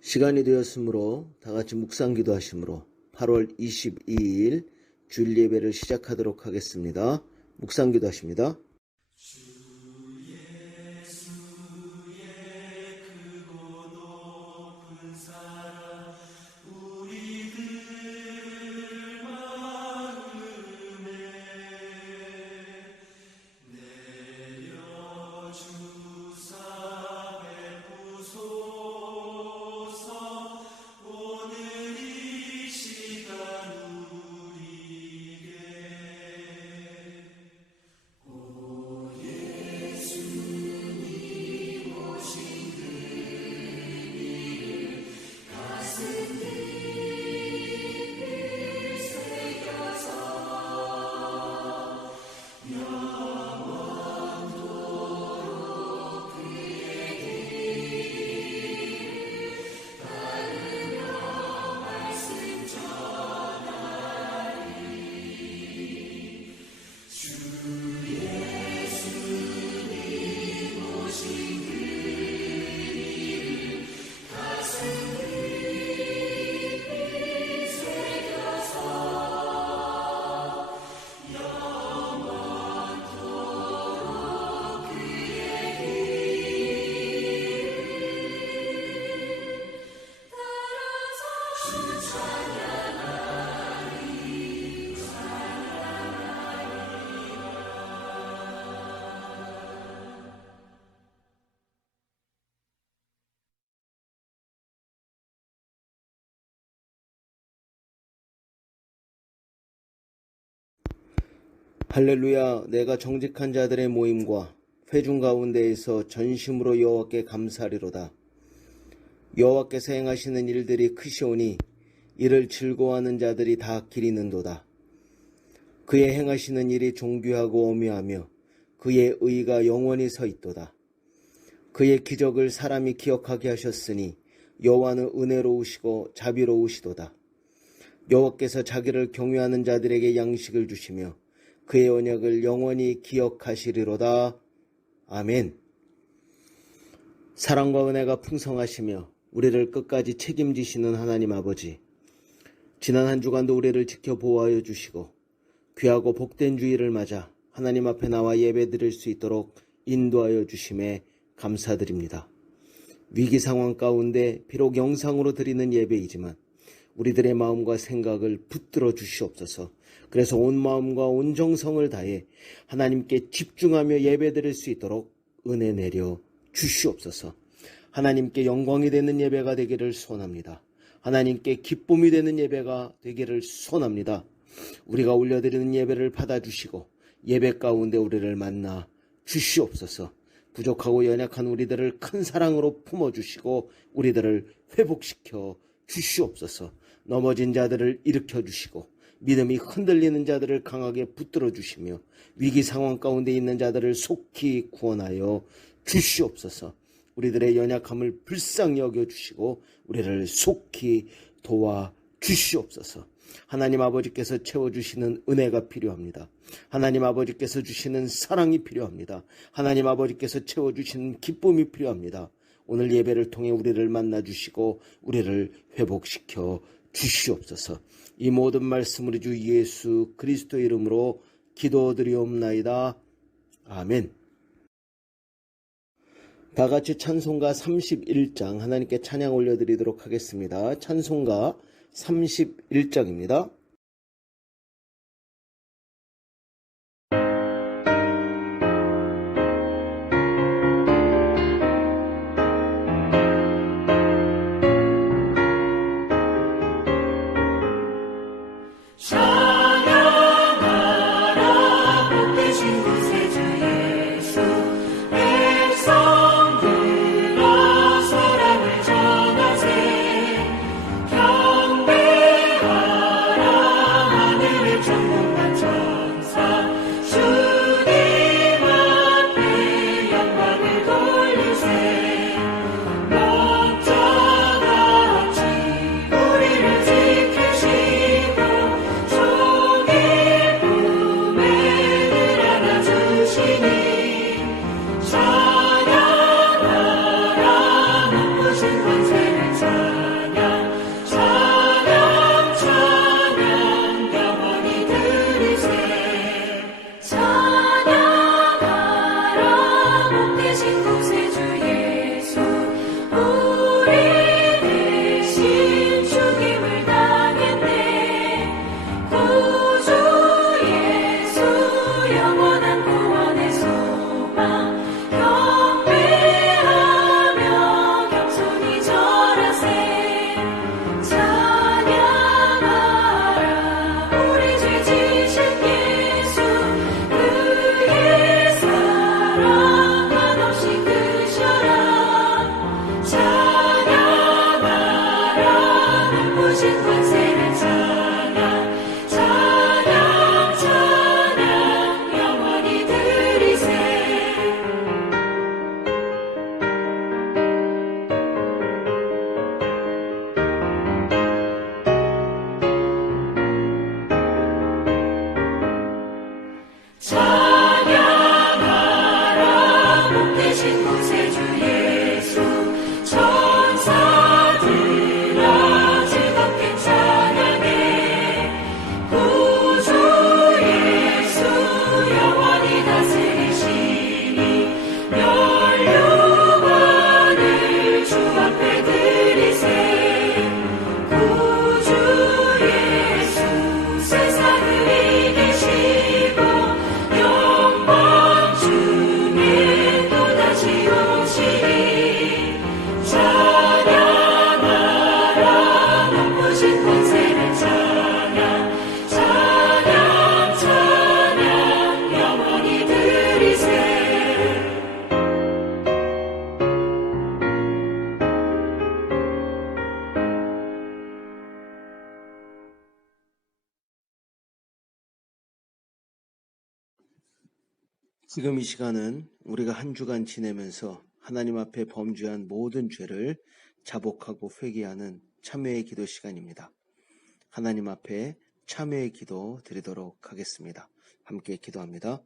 시간이 되었으므로 다같이 묵상기도 하심으로 8월 22일 주일 예배를 시작하도록 하겠습니다. 묵상기도 하십니다. 할렐루야. 내가 정직한 자들의 모임과 회중 가운데에서 전심으로 여호와께 감사하리로다. 여호와께서 행하시는 일들이 크시오니 이를 즐거워하는 자들이 다 기리는도다. 그의 행하시는 일이 존귀하고 오묘하며 그의 의가 영원히 서 있도다. 그의 기적을 사람이 기억하게 하셨으니 여호와는 은혜로우시고 자비로우시도다. 여호와께서 자기를 경외하는 자들에게 양식을 주시며 그의 언약을 영원히 기억하시리로다. 아멘. 사랑과 은혜가 풍성하시며 우리를 끝까지 책임지시는 하나님 아버지, 지난 한 주간도 우리를 지켜 보호하여 주시고 귀하고 복된 주일을 맞아 하나님 앞에 나와 예배 드릴 수 있도록 인도하여 주심에 감사드립니다. 위기 상황 가운데 비록 영상으로 드리는 예배이지만 우리들의 마음과 생각을 붙들어 주시옵소서. 그래서 온 마음과 온 정성을 다해 하나님께 집중하며 예배드릴 수 있도록 은혜 내려 주시옵소서. 하나님께 영광이 되는 예배가 되기를 소원합니다. 하나님께 기쁨이 되는 예배가 되기를 소원합니다. 우리가 올려드리는 예배를 받아주시고 예배 가운데 우리를 만나 주시옵소서. 부족하고 연약한 우리들을 큰 사랑으로 품어주시고 우리들을 회복시켜 주시옵소서. 넘어진 자들을 일으켜 주시고 믿음이 흔들리는 자들을 강하게 붙들어 주시며 위기 상황 가운데 있는 자들을 속히 구원하여 주시옵소서. 우리들의 연약함을 불쌍히 여겨 주시고 우리를 속히 도와 주시옵소서. 하나님 아버지께서 채워주시는 은혜가 필요합니다. 하나님 아버지께서 주시는 사랑이 필요합니다. 하나님 아버지께서 채워주시는 기쁨이 필요합니다. 오늘 예배를 통해 우리를 만나주시고 우리를 회복시켜 주시옵소서. 이 모든 말씀을 주 예수 그리스도의 이름으로 기도드리옵나이다. 아멘. 다같이 찬송가 31장 하나님께 찬양 올려드리도록 하겠습니다. 찬송가 31장입니다. 사랑을 전하세 경배하라 지금 이 시간은 우리가 한 주간 지내면서 하나님 앞에 범죄한 모든 죄를 자복하고 회개하는 참회의 기도 시간입니다. 하나님 앞에 참회의 기도 드리도록 하겠습니다. 함께 기도합니다.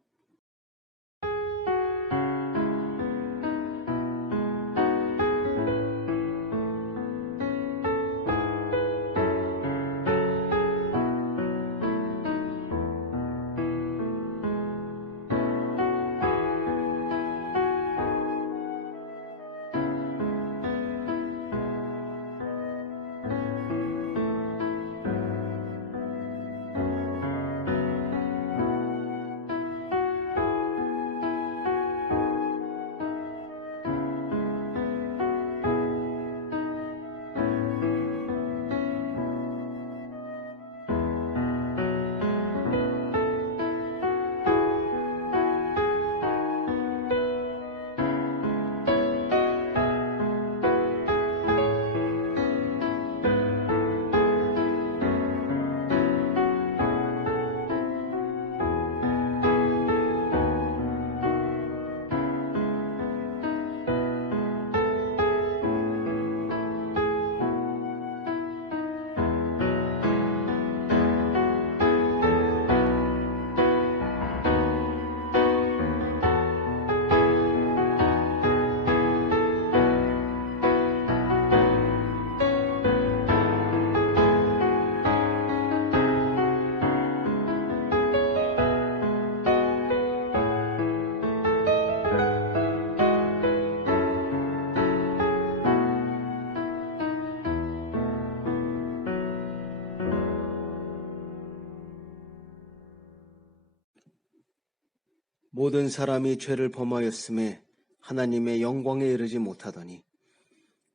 모든 사람이 죄를 범하였음에 하나님의 영광에 이르지 못하더니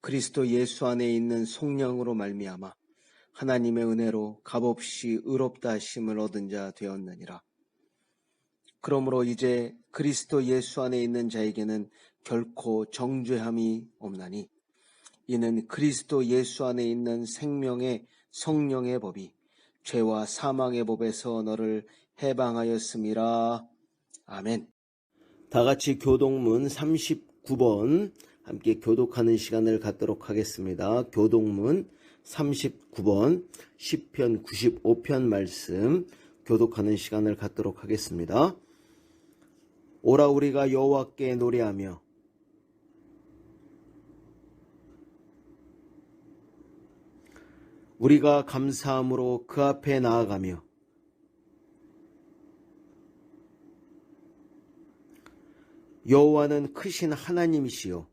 그리스도 예수 안에 있는 속량으로 말미암아 하나님의 은혜로 값없이 의롭다 하심을 얻은 자 되었느니라. 그러므로 이제 그리스도 예수 안에 있는 자에게는 결코 정죄함이 없나니 이는 그리스도 예수 안에 있는 생명의 성령의 법이 죄와 사망의 법에서 너를 해방하였음이라. 아멘. 다 같이 교독문 39번 함께 교독하는 시간을 갖도록 하겠습니다. 교독문 39번 시편 95편 말씀 교독하는 시간을 갖도록 하겠습니다. 오라 우리가 여호와께 노래하며 우리가 감사함으로 그 앞에 나아가며 여호와는 크신 하나님이시요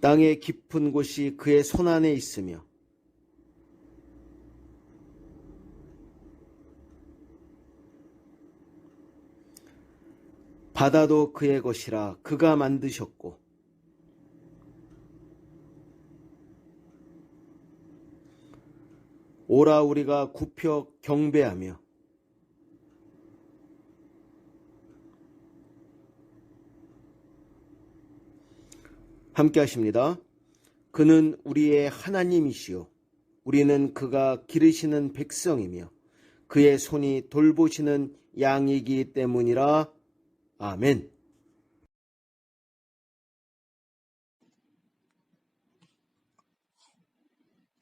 땅의 깊은 곳이 그의 손안에 있으며 바다도 그의 것이라 그가 만드셨고 오라 우리가 굽혀 경배하며 함께 하십니다. 그는 우리의 하나님이시요 우리는 그가 기르시는 백성이며 그의 손이 돌보시는 양이기 때문이라. 아멘.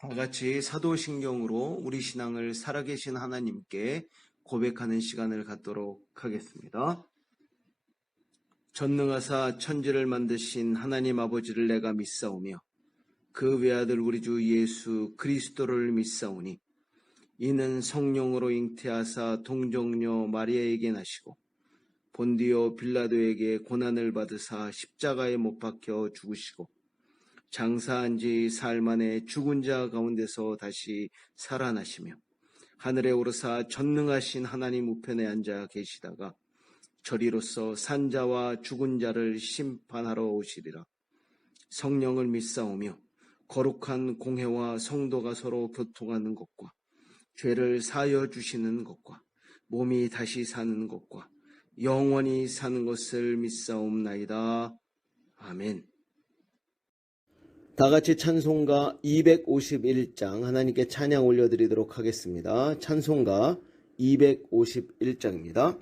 다같이 사도신경으로 우리 신앙을 살아계신 하나님께 고백하는 시간을 갖도록 하겠습니다. 전능하사 천지를 만드신 하나님 아버지를 내가 믿사오며 그 외아들 우리 주 예수 그리스도를 믿사오니 이는 성령으로 잉태하사 동정녀 마리아에게 나시고 본디오 빌라도에게 고난을 받으사 십자가에 못 박혀 죽으시고 장사한 지 사흘 만에 죽은 자 가운데서 다시 살아나시며 하늘에 오르사 전능하신 하나님 우편에 앉아 계시다가 저리로서 산자와 죽은 자를 심판하러 오시리라. 성령을 믿사오며 거룩한 공회와 성도가 서로 교통하는 것과 죄를 사하여 주시는 것과 몸이 다시 사는 것과 영원히 사는 것을 믿사옵나이다. 아멘. 다 같이 찬송가 251장 하나님께 찬양 올려드리도록 하겠습니다. 찬송가 251장입니다.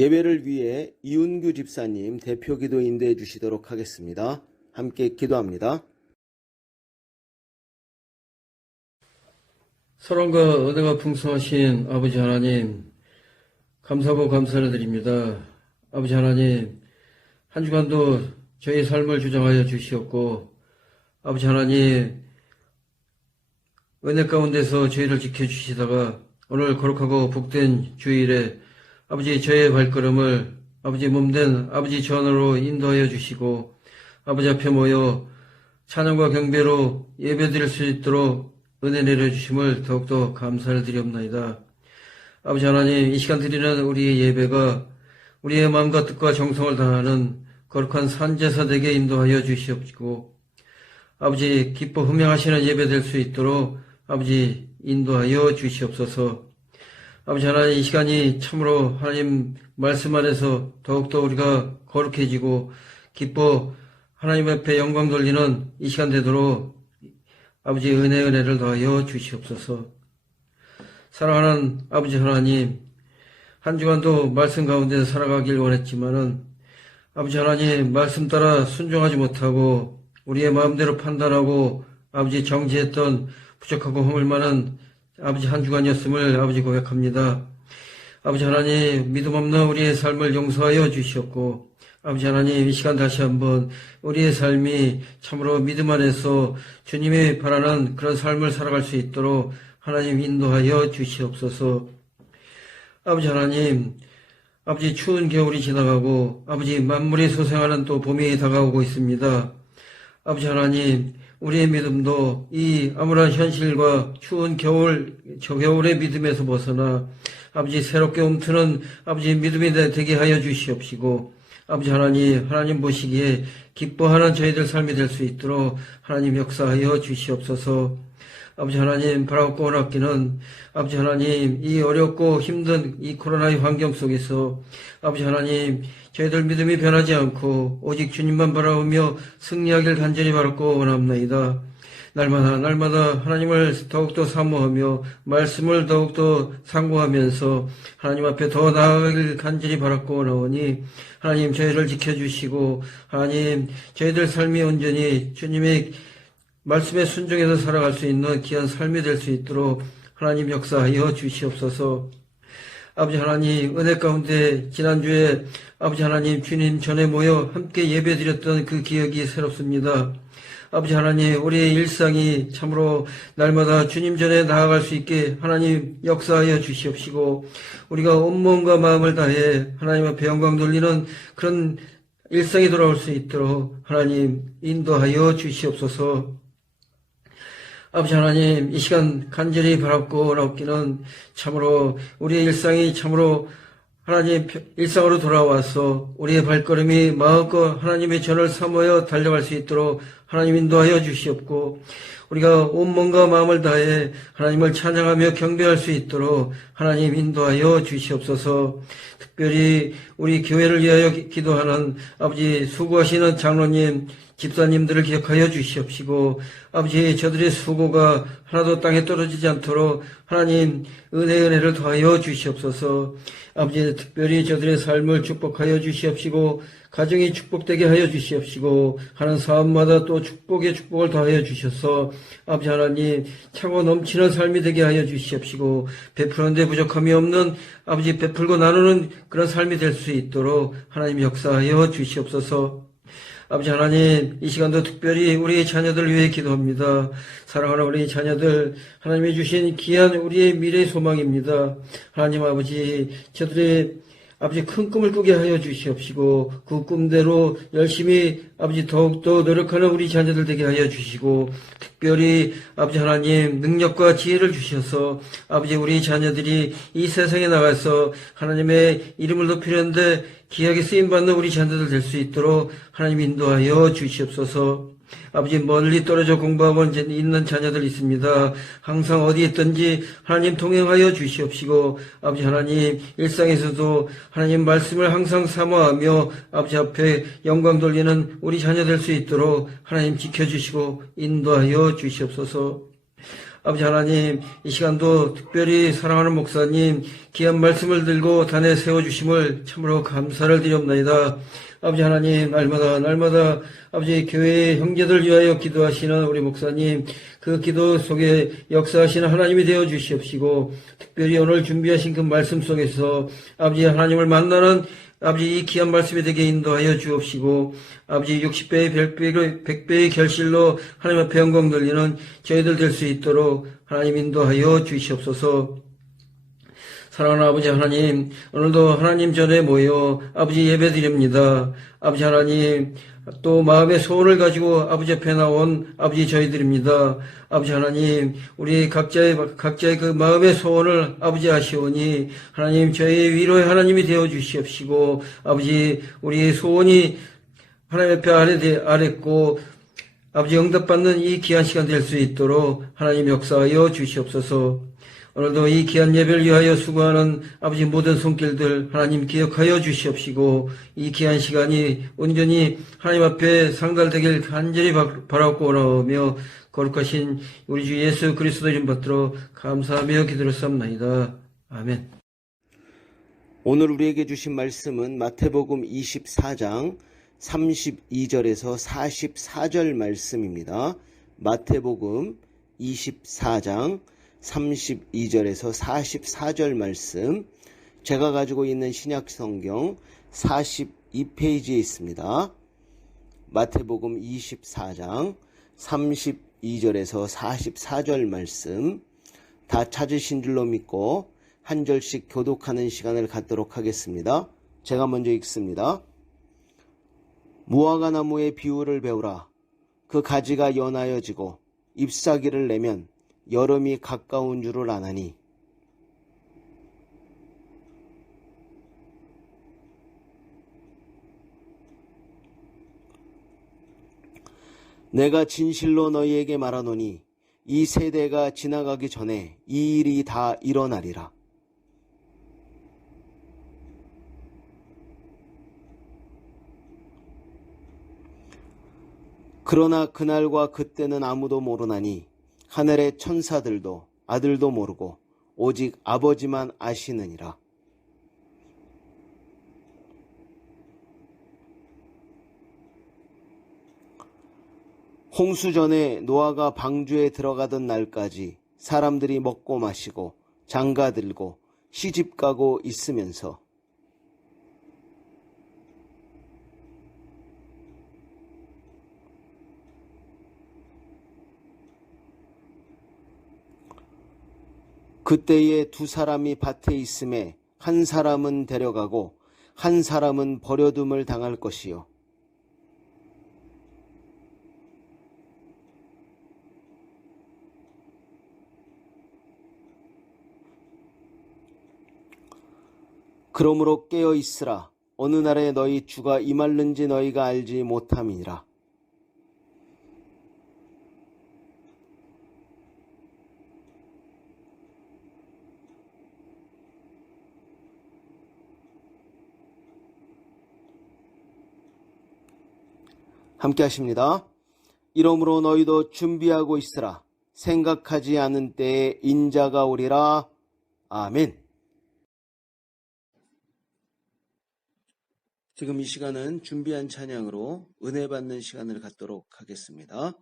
예배를 위해 이운규 집사님 대표 기도 인도해 주시도록 하겠습니다. 함께 기도합니다. 사랑과 은혜가 풍성하신 아버지 하나님, 감사하고 감사를 드립니다. 아버지 하나님, 한 주간도 저희 삶을 주장하여 주시었고, 아버지 하나님, 은혜 가운데서 저희를 지켜주시다가 오늘 거룩하고 복된 주일에 아버지 저의 발걸음을 아버지 몸된 아버지 전으로 인도하여 주시고 아버지 앞에 모여 찬양과 경배로 예배드릴 수 있도록 은혜 내려주심을 더욱더 감사를 드리옵나이다. 아버지 하나님, 이 시간 드리는 우리의 예배가 우리의 마음과 뜻과 정성을 다하는 거룩한 산제사 되게 인도하여 주시옵시고 아버지 기뻐 흠양하시는 예배 될 수 있도록 아버지 인도하여 주시옵소서. 아버지 하나님, 이 시간이 참으로 하나님 말씀 안에서 더욱더 우리가 거룩해지고 기뻐 하나님 앞에 영광 돌리는 이 시간 되도록 아버지 은혜를 더하여 주시옵소서. 사랑하는 아버지 하나님, 한 주간도 말씀 가운데 살아가길 원했지만은 아버지 하나님 말씀 따라 순종하지 못하고 우리의 마음대로 판단하고 아버지 정지했던 부족하고 허물 많은 아버지 한 주간이었음을 아버지 고백합니다. 아버지 하나님, 믿음 없는 우리의 삶을 용서하여 주시옵고 아버지 하나님, 이 시간 다시 한번 우리의 삶이 참으로 믿음 안에서 주님이 바라는 그런 삶을 살아갈 수 있도록 하나님 인도하여 주시옵소서. 아버지 하나님, 아버지 추운 겨울이 지나가고 아버지 만물이 소생하는 또 봄이 다가오고 있습니다. 아버지 하나님, 우리의 믿음도 이 암울한 현실과 추운 저 겨울의 믿음에서 벗어나 아버지 새롭게 움트는 아버지 믿음이 되게 하여 주시옵시고 아버지 하나님 보시기에 기뻐하는 저희들 삶이 될 수 있도록 하나님 역사하여 주시옵소서. 아버지 하나님, 바라옵고 원하기는 아버지 하나님, 이 어렵고 힘든 이 코로나의 환경 속에서 아버지 하나님, 저희들 믿음이 변하지 않고 오직 주님만 바라보며 승리하길 간절히 바라옵고 원합나이다. 날마다 하나님을 더욱더 사모하며 말씀을 더욱더 상고하면서 하나님 앞에 더 나아가길 간절히 바라옵고 원하오니 하나님 저희를 지켜주시고 하나님 저희들 삶이 온전히 주님의 말씀에 순종해서 살아갈 수 있는 귀한 삶이 될 수 있도록 하나님 역사하여 주시옵소서. 아버지 하나님, 은혜 가운데 지난주에 아버지 하나님 주님 전에 모여 함께 예배드렸던 그 기억이 새롭습니다. 아버지 하나님, 우리의 일상이 참으로 날마다 주님 전에 나아갈 수 있게 하나님 역사하여 주시옵시고 우리가 온몸과 마음을 다해 하나님 앞에 영광 돌리는 그런 일상이 돌아올 수 있도록 하나님 인도하여 주시옵소서. 아버지 하나님, 이 시간 간절히 바랍고 원하옵기는 참으로 우리의 일상이 참으로 하나님 일상으로 돌아와서 우리의 발걸음이 마음껏 하나님의 전을 사모여 달려갈 수 있도록 하나님 인도하여 주시옵고 우리가 온몸과 마음을 다해 하나님을 찬양하며 경배할 수 있도록 하나님 인도하여 주시옵소서. 특별히 우리 교회를 위하여 기도하는 아버지 수고하시는 장로님, 집사님들을 기억하여 주시옵시고 아버지 저들의 수고가 하나도 땅에 떨어지지 않도록 하나님 은혜를 더하여 주시옵소서. 아버지 특별히 저들의 삶을 축복하여 주시옵시고 가정이 축복되게 하여 주시옵시고 하는 사업마다 또 축복에 축복을 더하여 주셔서 아버지 하나님 차고 넘치는 삶이 되게 하여 주시옵시고 베푸는데 부족함이 없는 아버지 베풀고 나누는 그런 삶이 될 수 있도록 하나님 역사하여 주시옵소서. 아버지 하나님, 이 시간도 특별히 우리 자녀들 위해 기도합니다. 사랑하는 우리 자녀들, 하나님이 주신 귀한 우리의 미래의 소망입니다. 하나님 아버지, 저들의 아버지 큰 꿈을 꾸게 하여 주시옵시고 그 꿈대로 열심히 아버지 더욱더 노력하는 우리 자녀들 되게 하여 주시고 특별히 아버지 하나님 능력과 지혜를 주셔서 아버지 우리 자녀들이 이 세상에 나가서 하나님의 이름을 높이는데 귀하게 쓰임받는 우리 자녀들 될 수 있도록 하나님 인도하여 주시옵소서. 아버지 멀리 떨어져 공부하고 있는 자녀들 있습니다. 항상 어디 있든지 하나님 동행하여 주시옵시고 아버지 하나님 일상에서도 하나님 말씀을 항상 사모하며 아버지 앞에 영광 돌리는 우리 자녀 될 수 있도록 하나님 지켜주시고 인도하여 주시옵소서. 아버지 하나님 이 시간도 특별히 사랑하는 목사님 귀한 말씀을 들고 단에 세워주심을 참으로 감사를 드리옵나이다. 아버지 하나님 날마다 아버지 교회의 형제들 위하여 기도하시는 우리 목사님 그 기도 속에 역사하시는 하나님이 되어 주시옵시고 특별히 오늘 준비하신 그 말씀 속에서 아버지 하나님을 만나는 아버지 이 귀한 말씀이 되게 인도하여 주옵시고 아버지 60배의 100배의 결실로 하나님 앞에 영광 돌리는 저희들 될 수 있도록 하나님 인도하여 주시옵소서. 사랑하는 아버지 하나님, 오늘도 하나님 전에 모여 아버지 예배드립니다. 아버지 하나님, 또 마음의 소원을 가지고 아버지 앞에 나온 아버지 저희들입니다. 아버지 하나님, 우리 각자의 그 마음의 소원을 아버지 아시오니 하나님 저희 위로의 하나님이 되어 주시옵시고 아버지 우리의 소원이 하나님 앞에 아랬고 아버지 응답받는 이 귀한 시간 될 수 있도록 하나님 역사하여 주시옵소서. 오늘도 이 귀한 예배를 위하여 수고하는 아버지 모든 손길들 하나님 기억하여 주시옵시고 이 귀한 시간이 온전히 하나님 앞에 상달되길 간절히 바라고 원하며 거룩하신 우리 주 예수 그리스도 이름 받들어 감사하며 기도했사옵나이다. 아멘. 오늘 우리에게 주신 말씀은 마태복음 24장 32절에서 44절 말씀입니다. 마태복음 24장 32절에서 44절 말씀, 제가 가지고 있는 신약성경 42페이지에 있습니다. 마태복음 24장 32절에서 44절 말씀 다 찾으신 줄로 믿고 한 절씩 교독하는 시간을 갖도록 하겠습니다. 제가 먼저 읽습니다. 무화과 나무의 비유를 배우라. 그 가지가 연하여지고 잎사귀를 내면 여름이 가까운 줄을 아나니 내가 진실로 너희에게 말하노니 이 세대가 지나가기 전에 이 일이 다 일어나리라. 그러나 그날과 그때는 아무도 모르나니 하늘의 천사들도 아들도 모르고 오직 아버지만 아시느니라. 홍수 전에 노아가 방주에 들어가던 날까지 사람들이 먹고 마시고 장가들고 시집가고 있으면서 그때에 두 사람이 밭에 있음에 한 사람은 데려가고 한 사람은 버려둠을 당할 것이요. 그러므로 깨어 있으라. 어느 날에 너희 주가 임할는지 너희가 알지 못함이니라. 함께 하십니다. 이러므로 너희도 준비하고 있으라. 생각하지 않은 때에 인자가 오리라. 아멘. 지금 이 시간은 준비한 찬양으로 은혜 받는 시간을 갖도록 하겠습니다.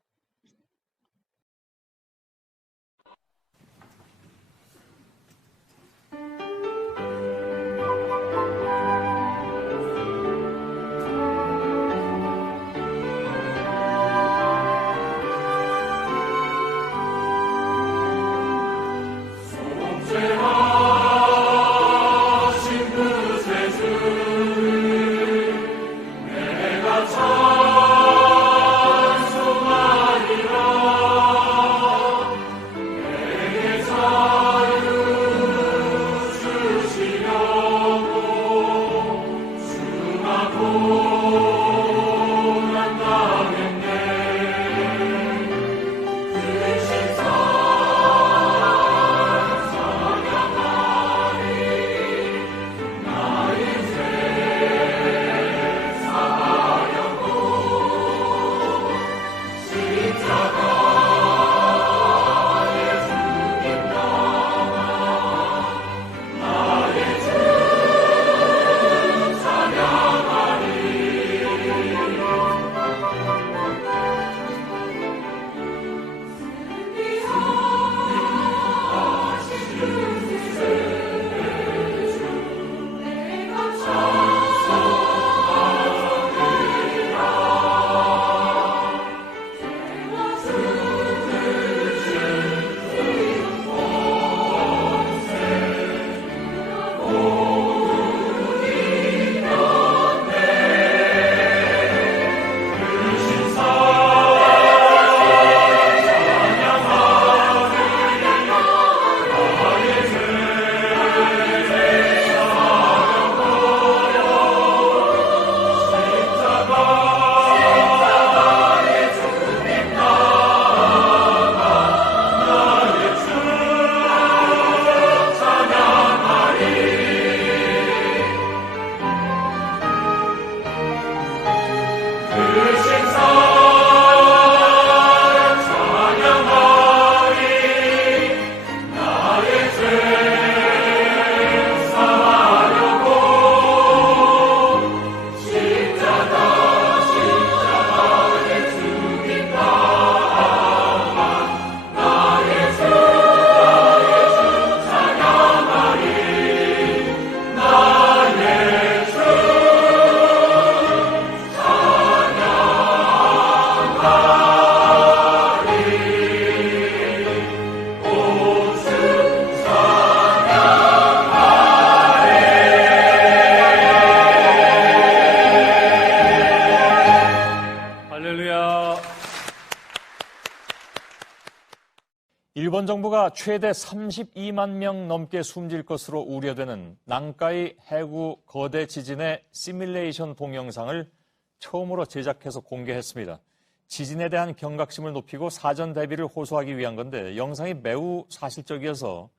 이러다 최대 32만 명 넘게 숨질 것으로 우려되는 난카이 해구 거대 지진의 시뮬레이션 동영상을 처음으로 제작해서 공개했습니다. 지진에 대한 경각심을 높이고 사전 대비를 호소하기 위한 건데 영상이 매우 사실적이어서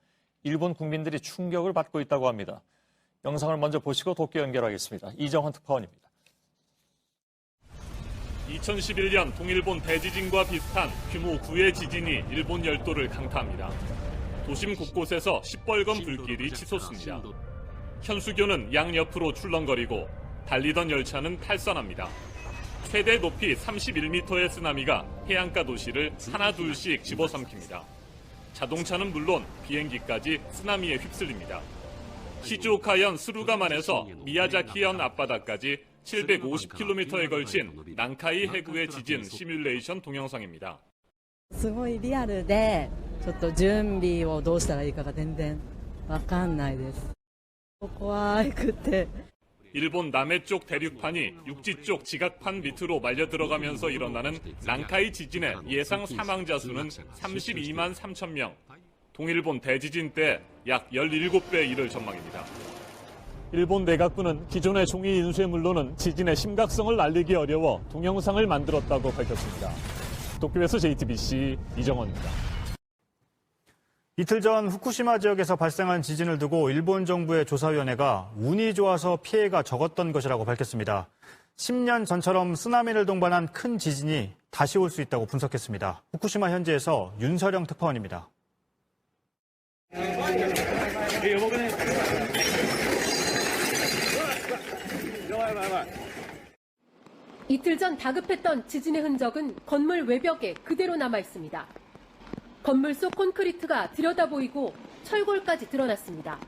일본 국민들이 충격을 받고 있다고 합니다. 영상을 먼저 보시고 도쿄 연결하겠습니다. 이정헌 특파원입니다. 2011년 동일본 대지진과 비슷한 규모 9의 지진이 일본 열도를 강타합니다. 도심 곳곳에서 시뻘건 불길이 치솟습니다. 현수교는 양옆으로 출렁거리고 달리던 열차는 탈선합니다. 최대 높이 31m의 쓰나미가 해안가 도시를 하나둘씩 집어삼킵니다. 자동차는 물론 비행기까지 쓰나미에 휩쓸립니다. 시즈오카현 스루가만에서 미야자키현 앞바다까지 750km에 걸친 난카이 해구의 지진 시뮬레이션 동영상입니다. すごいリアルで、ちょっと準備をどうしたらいいかが全然わかんないです。怖くて。 일본 남해쪽 대륙판이 육지 쪽 지각판 밑으로 말려 들어가면서 일어나는 난카이 지진의 예상 사망자 수는 32만 3천 명. 동일본 대지진 때 약 17배 이를 전망입니다. 일본 내각부는 기존의 종이 인수에 물론은 지진의 심각성을 알리기 어려워 동영상을 만들었다고 밝혔습니다. 도쿄에서 JTBC 이정헌입니다. 이틀 전 후쿠시마 지역에서 발생한 지진을 두고 일본 정부의 조사위원회가 운이 좋아서 피해가 적었던 것이라고 밝혔습니다. 10년 전처럼 쓰나미를 동반한 큰 지진이 다시 올 수 있다고 분석했습니다. 후쿠시마 현지에서 윤서령 특파원입니다. 이틀 전 다급했던 지진의 흔적은 건물 외벽에 그대로 남아 있습니다. 건물 속 콘크리트가 들여다보이고 철골까지 드러났습니다.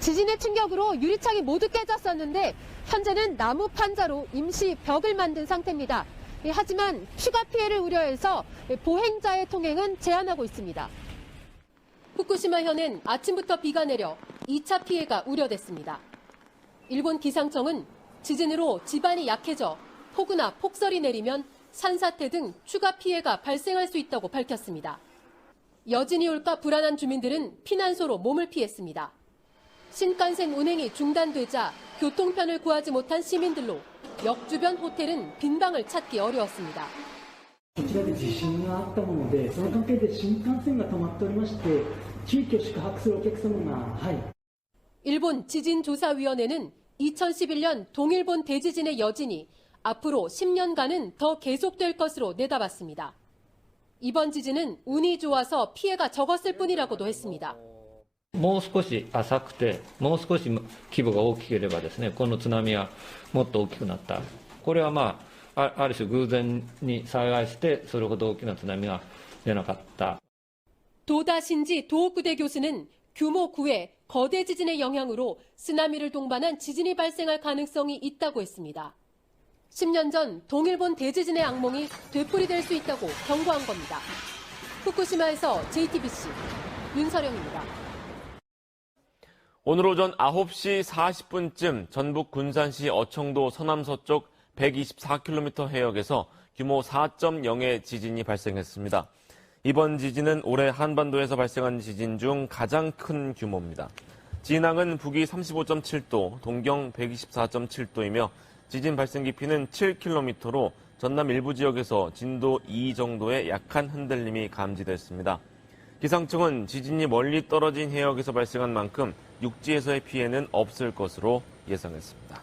지진의 충격으로 유리창이 모두 깨졌었는데 현재는 나무 판자로 임시 벽을 만든 상태입니다. 하지만 추가 피해를 우려해서 보행자의 통행은 제한하고 있습니다. 후쿠시마현은 아침부터 비가 내려 2차 피해가 우려됐습니다. 일본 기상청은 지진으로 지반이 약해져 폭우나 폭설이 내리면 산사태 등 추가 피해가 발생할 수 있다고 밝혔습니다. 여진이 올까 불안한 주민들은 피난소로 몸을 피했습니다. 신칸센 운행이 중단되자 교통편을 구하지 못한 시민들로 역 주변 호텔은 빈방을 찾기 어려웠습니다. こちらで地震があったもので、その関係で新幹線が止まっておりまして、急遽宿泊するお客様が、일본 지진조사위원회는 2011년 동일본 대지진의 여진이 앞으로 10년간은 더 계속될 것으로 내다봤습니다. 이번 지진은 운이 좋아서 피해가 적었을 뿐이라고도 했습니다. もう少し浅くて、もう少し規模が大きければですね、この津波はもっと大きくなった。これはある種偶然に幸いしてそれほど大きな津波が出なかった。 도다 신지 도호쿠대 교수는 규모 9의 거대 지진의 영향으로 쓰나미를 동반한 지진이 발생할 가능성이 있다고 했습니다. 10년 전 동일본 대지진의 악몽이 되풀이될 수 있다고 경고한 겁니다. 후쿠시마에서 JTBC 윤서령입니다. 오늘 오전 9시 40분쯤 전북 군산시 어청도 서남서쪽 124km 해역에서 규모 4.0의 지진이 발생했습니다. 이번 지진은 올해 한반도에서 발생한 지진 중 가장 큰 규모입니다. 진앙은 북위 35.7도, 동경 124.7도이며 지진 발생 깊이는 7km로 전남 일부 지역에서 진도 2 정도의 약한 흔들림이 감지됐습니다. 기상청은 지진이 멀리 떨어진 해역에서 발생한 만큼 육지에서의 피해는 없을 것으로 예상했습니다.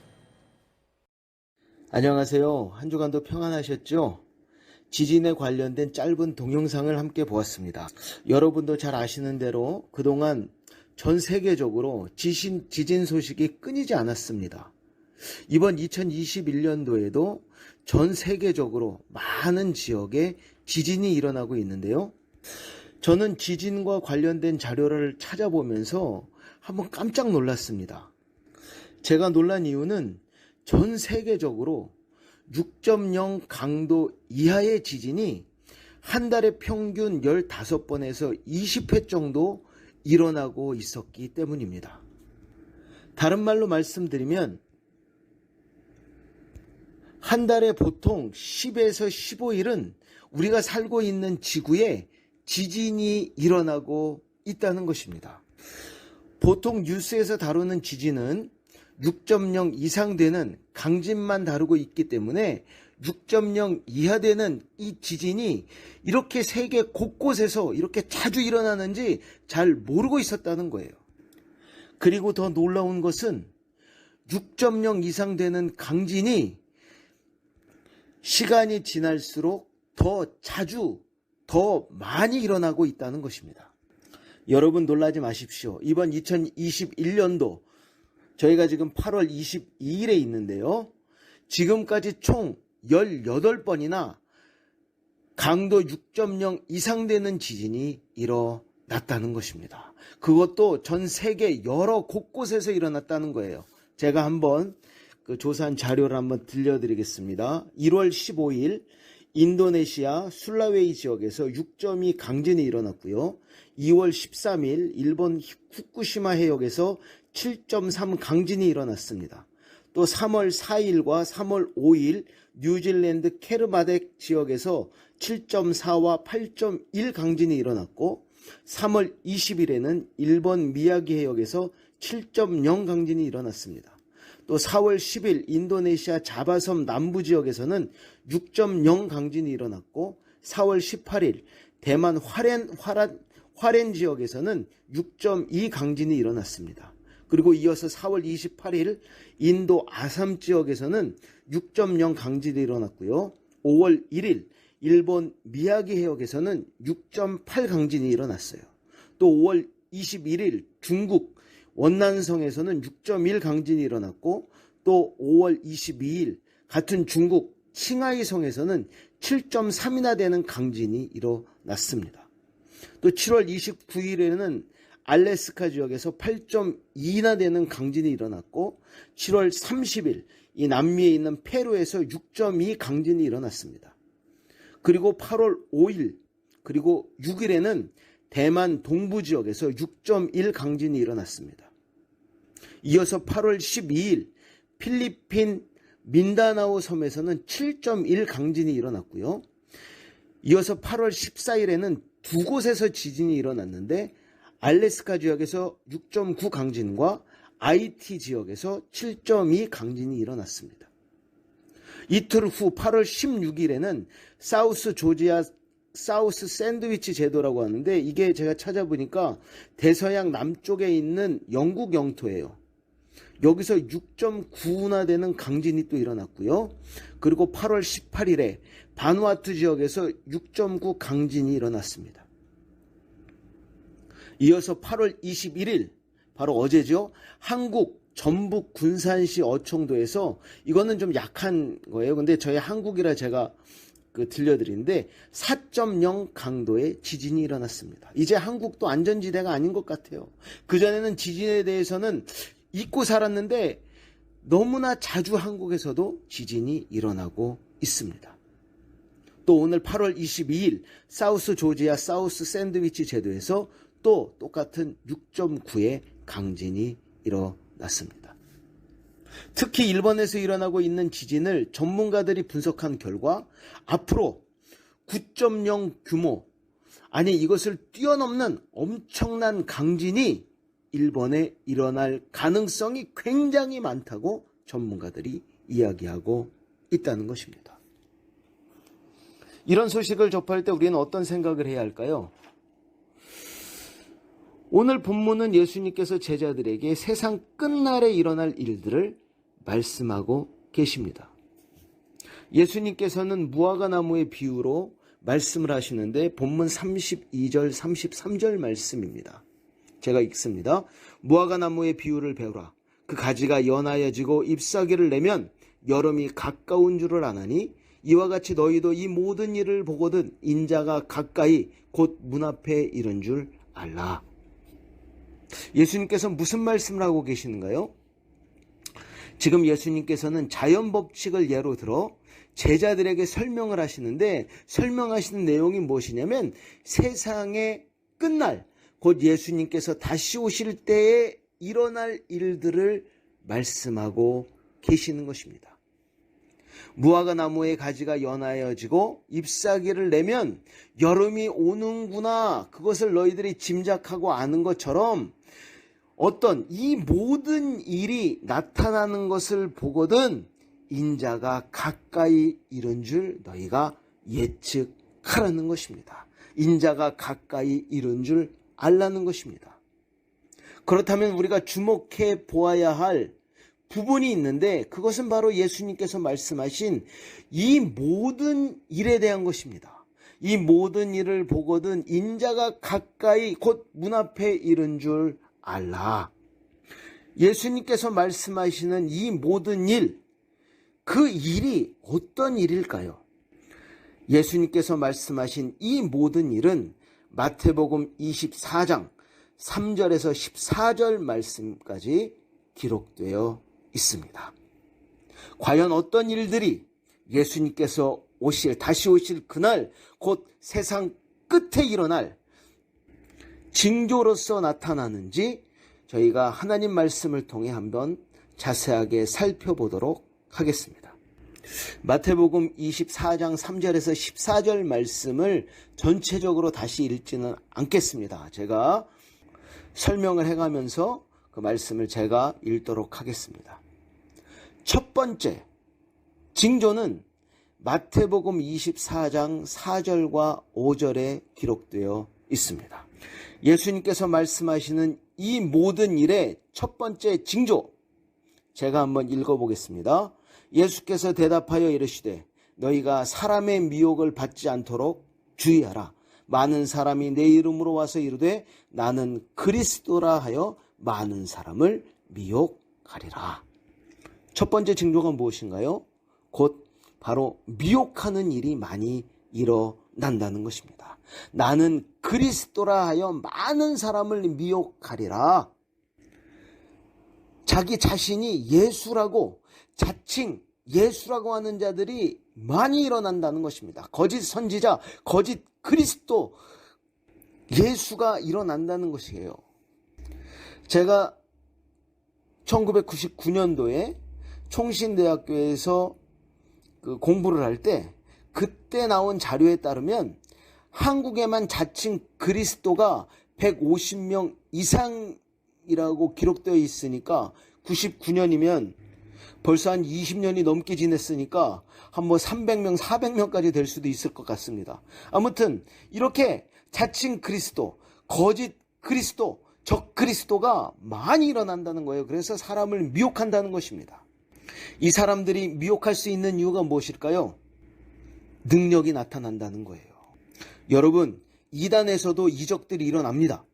안녕하세요. 한 주간도 평안하셨죠? 지진에 관련된 짧은 동영상을 함께 보았습니다. 여러분도 잘 아시는 대로 그동안 전 세계적으로 지진 소식이 끊이지 않았습니다. 이번 2021년도에도 전 세계적으로 많은 지역에 지진이 일어나고 있는데요. 저는 지진과 관련된 자료를 찾아보면서 한번 깜짝 놀랐습니다. 제가 놀란 이유는 전 세계적으로 6.0 강도 이하의 지진이 한 달에 평균 15번에서 20회 정도 일어나고 있었기 때문입니다. 다른 말로 말씀드리면 한 달에 보통 10에서 15일은 우리가 살고 있는 지구에 지진이 일어나고 있다는 것입니다. 보통 뉴스에서 다루는 지진은 6.0 이상 되는 강진만 다루고 있기 때문에 6.0 이하 되는 이 지진이 이렇게 세계 곳곳에서 이렇게 자주 일어나는지 잘 모르고 있었다는 거예요. 그리고 더 놀라운 것은 6.0 이상 되는 강진이 시간이 지날수록 더 자주, 더 많이 일어나고 있다는 것입니다. 여러분 놀라지 마십시오. 이번 2021년도 저희가 지금 8월 22일에 있는데요. 지금까지 총 18번이나 강도 6.0 이상 되는 지진이 일어났다는 것입니다. 그것도 전 세계 여러 곳곳에서 일어났다는 거예요. 제가 한번 그 조사한 자료를 한번 들려드리겠습니다. 1월 15일 인도네시아 술라웨이 지역에서 6.2 강진이 일어났고요. 2월 13일 일본 후쿠시마 해역에서 7.3 강진이 일어났습니다. 또 3월 4일과 3월 5일 뉴질랜드 케르마덱 지역에서 7.4와 8.1 강진이 일어났고 3월 20일에는 일본 미야기 해역에서 7.0 강진이 일어났습니다. 또 4월 10일 인도네시아 자바섬 남부 지역에서는 6.0 강진이 일어났고 4월 18일 대만 화롄 지역에서는 6.2 강진이 일어났습니다. 그리고 이어서 4월 28일 인도 아삼 지역에서는 6.0 강진이 일어났고요. 5월 1일 일본 미야기 해역에서는 6.8 강진이 일어났어요. 또 5월 21일 중국 원난성에서는 6.1 강진이 일어났고 또 5월 22일 같은 중국 칭하이성에서는 7.3이나 되는 강진이 일어났습니다. 또 7월 29일에는 알래스카 지역에서 8.2나 되는 강진이 일어났고 7월 30일 이 남미에 있는 페루에서 6.2 강진이 일어났습니다. 그리고 8월 5일 그리고 6일에는 대만 동부 지역에서 6.1 강진이 일어났습니다. 이어서 8월 12일 필리핀 민다나오 섬에서는 7.1 강진이 일어났고요. 이어서 8월 14일에는 두 곳에서 지진이 일어났는데 알래스카 지역에서 6.9 강진과 IT 지역에서 7.2 강진이 일어났습니다. 이틀 후 8월 16일에는 사우스 조지아 사우스 샌드위치 제도라고 하는데 이게 제가 찾아보니까 대서양 남쪽에 있는 영국 영토예요. 여기서 6.9나 되는 강진이 또 일어났고요. 그리고 8월 18일에 바누아투 지역에서 6.9 강진이 일어났습니다. 이어서 8월 21일 바로 어제죠. 한국 전북 군산시 어청도에서 이거는 좀 약한 거예요. 근데 저희 한국이라 제가 들려드리는데 4.0 강도의 지진이 일어났습니다. 이제 한국도 안전지대가 아닌 것 같아요. 그전에는 지진에 대해서는 잊고 살았는데 너무나 자주 한국에서도 지진이 일어나고 있습니다. 또 오늘 8월 22일 사우스 조지아 사우스 샌드위치 제도에서 또 똑같은 6.9의 강진이 일어났습니다. 특히 일본에서 일어나고 있는 지진을 전문가들이 분석한 결과 앞으로 9.0 규모, 아니 이것을 뛰어넘는 엄청난 강진이 일본에 일어날 가능성이 굉장히 많다고 전문가들이 이야기하고 있다는 것입니다. 이런 소식을 접할 때 우리는 어떤 생각을 해야 할까요? 오늘 본문은 예수님께서 제자들에게 세상 끝날에 일어날 일들을 말씀하고 계십니다. 예수님께서는 무화과나무의 비유로 말씀을 하시는데 본문 32절 33절 말씀입니다. 제가 읽습니다. 무화과나무의 비유를 배우라. 그 가지가 연하여지고 잎사귀를 내면 여름이 가까운 줄을 아나니 이와 같이 너희도 이 모든 일을 보거든 인자가 가까이 곧 문 앞에 이른 줄 알라. 예수님께서 무슨 말씀을 하고 계시는가요? 지금 예수님께서는 자연 법칙을 예로 들어 제자들에게 설명을 하시는데 설명하시는 내용이 무엇이냐면 세상의 끝날, 곧 예수님께서 다시 오실 때에 일어날 일들을 말씀하고 계시는 것입니다. 무화과 나무의 가지가 연하여지고 잎사귀를 내면 여름이 오는구나, 그것을 너희들이 짐작하고 아는 것처럼 어떤 이 모든 일이 나타나는 것을 보거든 인자가 가까이 이른 줄 너희가 예측하라는 것입니다. 인자가 가까이 이른 줄 알라는 것입니다. 그렇다면 우리가 주목해 보아야 할 부분이 있는데, 그것은 바로 예수님께서 말씀하신 이 모든 일에 대한 것입니다. 이 모든 일을 보거든 인자가 가까이 곧 문 앞에 이른 줄 알라. 예수님께서 말씀하시는 이 모든 일, 그 일이 어떤 일일까요? 예수님께서 말씀하신 이 모든 일은 마태복음 24장 3절에서 14절 말씀까지 기록되어 있습니다. 과연 어떤 일들이 예수님께서 다시 오실 그날, 곧 세상 끝에 일어날 징조로서 나타나는지 저희가 하나님 말씀을 통해 한번 자세하게 살펴보도록 하겠습니다. 마태복음 24장 3절에서 14절 말씀을 전체적으로 다시 읽지는 않겠습니다. 제가 설명을 해가면서 그 말씀을 제가 읽도록 하겠습니다. 첫 번째 징조는 마태복음 24장 4절과 5절에 기록되어 있습니다. 예수님께서 말씀하시는 이 모든 일의 첫 번째 징조, 제가 한번 읽어보겠습니다. 예수께서 대답하여 이르시되 너희가 사람의 미혹을 받지 않도록 주의하라. 많은 사람이 내 이름으로 와서 이르되 나는 그리스도라 하여 많은 사람을 미혹하리라. 첫 번째 징조가 무엇인가요? 곧 바로 미혹하는 일이 많이 일어난다는 것입니다. 나는 그리스도라 하여 많은 사람을 미혹하리라. 자기 자신이 예수라고 자칭 예수라고 하는 자들이 많이 일어난다는 것입니다. 거짓 선지자, 거짓 그리스도, 예수가 일어난다는 것이에요. 제가 1999년도에 총신대학교에서 공부를 할 때 그때 나온 자료에 따르면 한국에만 자칭 그리스도가 150명 이상이라고 기록되어 있으니까 99년이면 벌써 한 20년이 넘게 지냈으니까 한 300명, 400명까지 될 수도 있을 것 같습니다. 아무튼 이렇게 자칭 그리스도, 거짓 그리스도, 적 그리스도가 많이 일어난다는 거예요. 그래서 사람을 미혹한다는 것입니다. 이 사람들이 미혹할 수 있는 이유가 무엇일까요? 능력이 나타난다는 거예요. 여러분, 이단에서도 이적들이 일어납니다.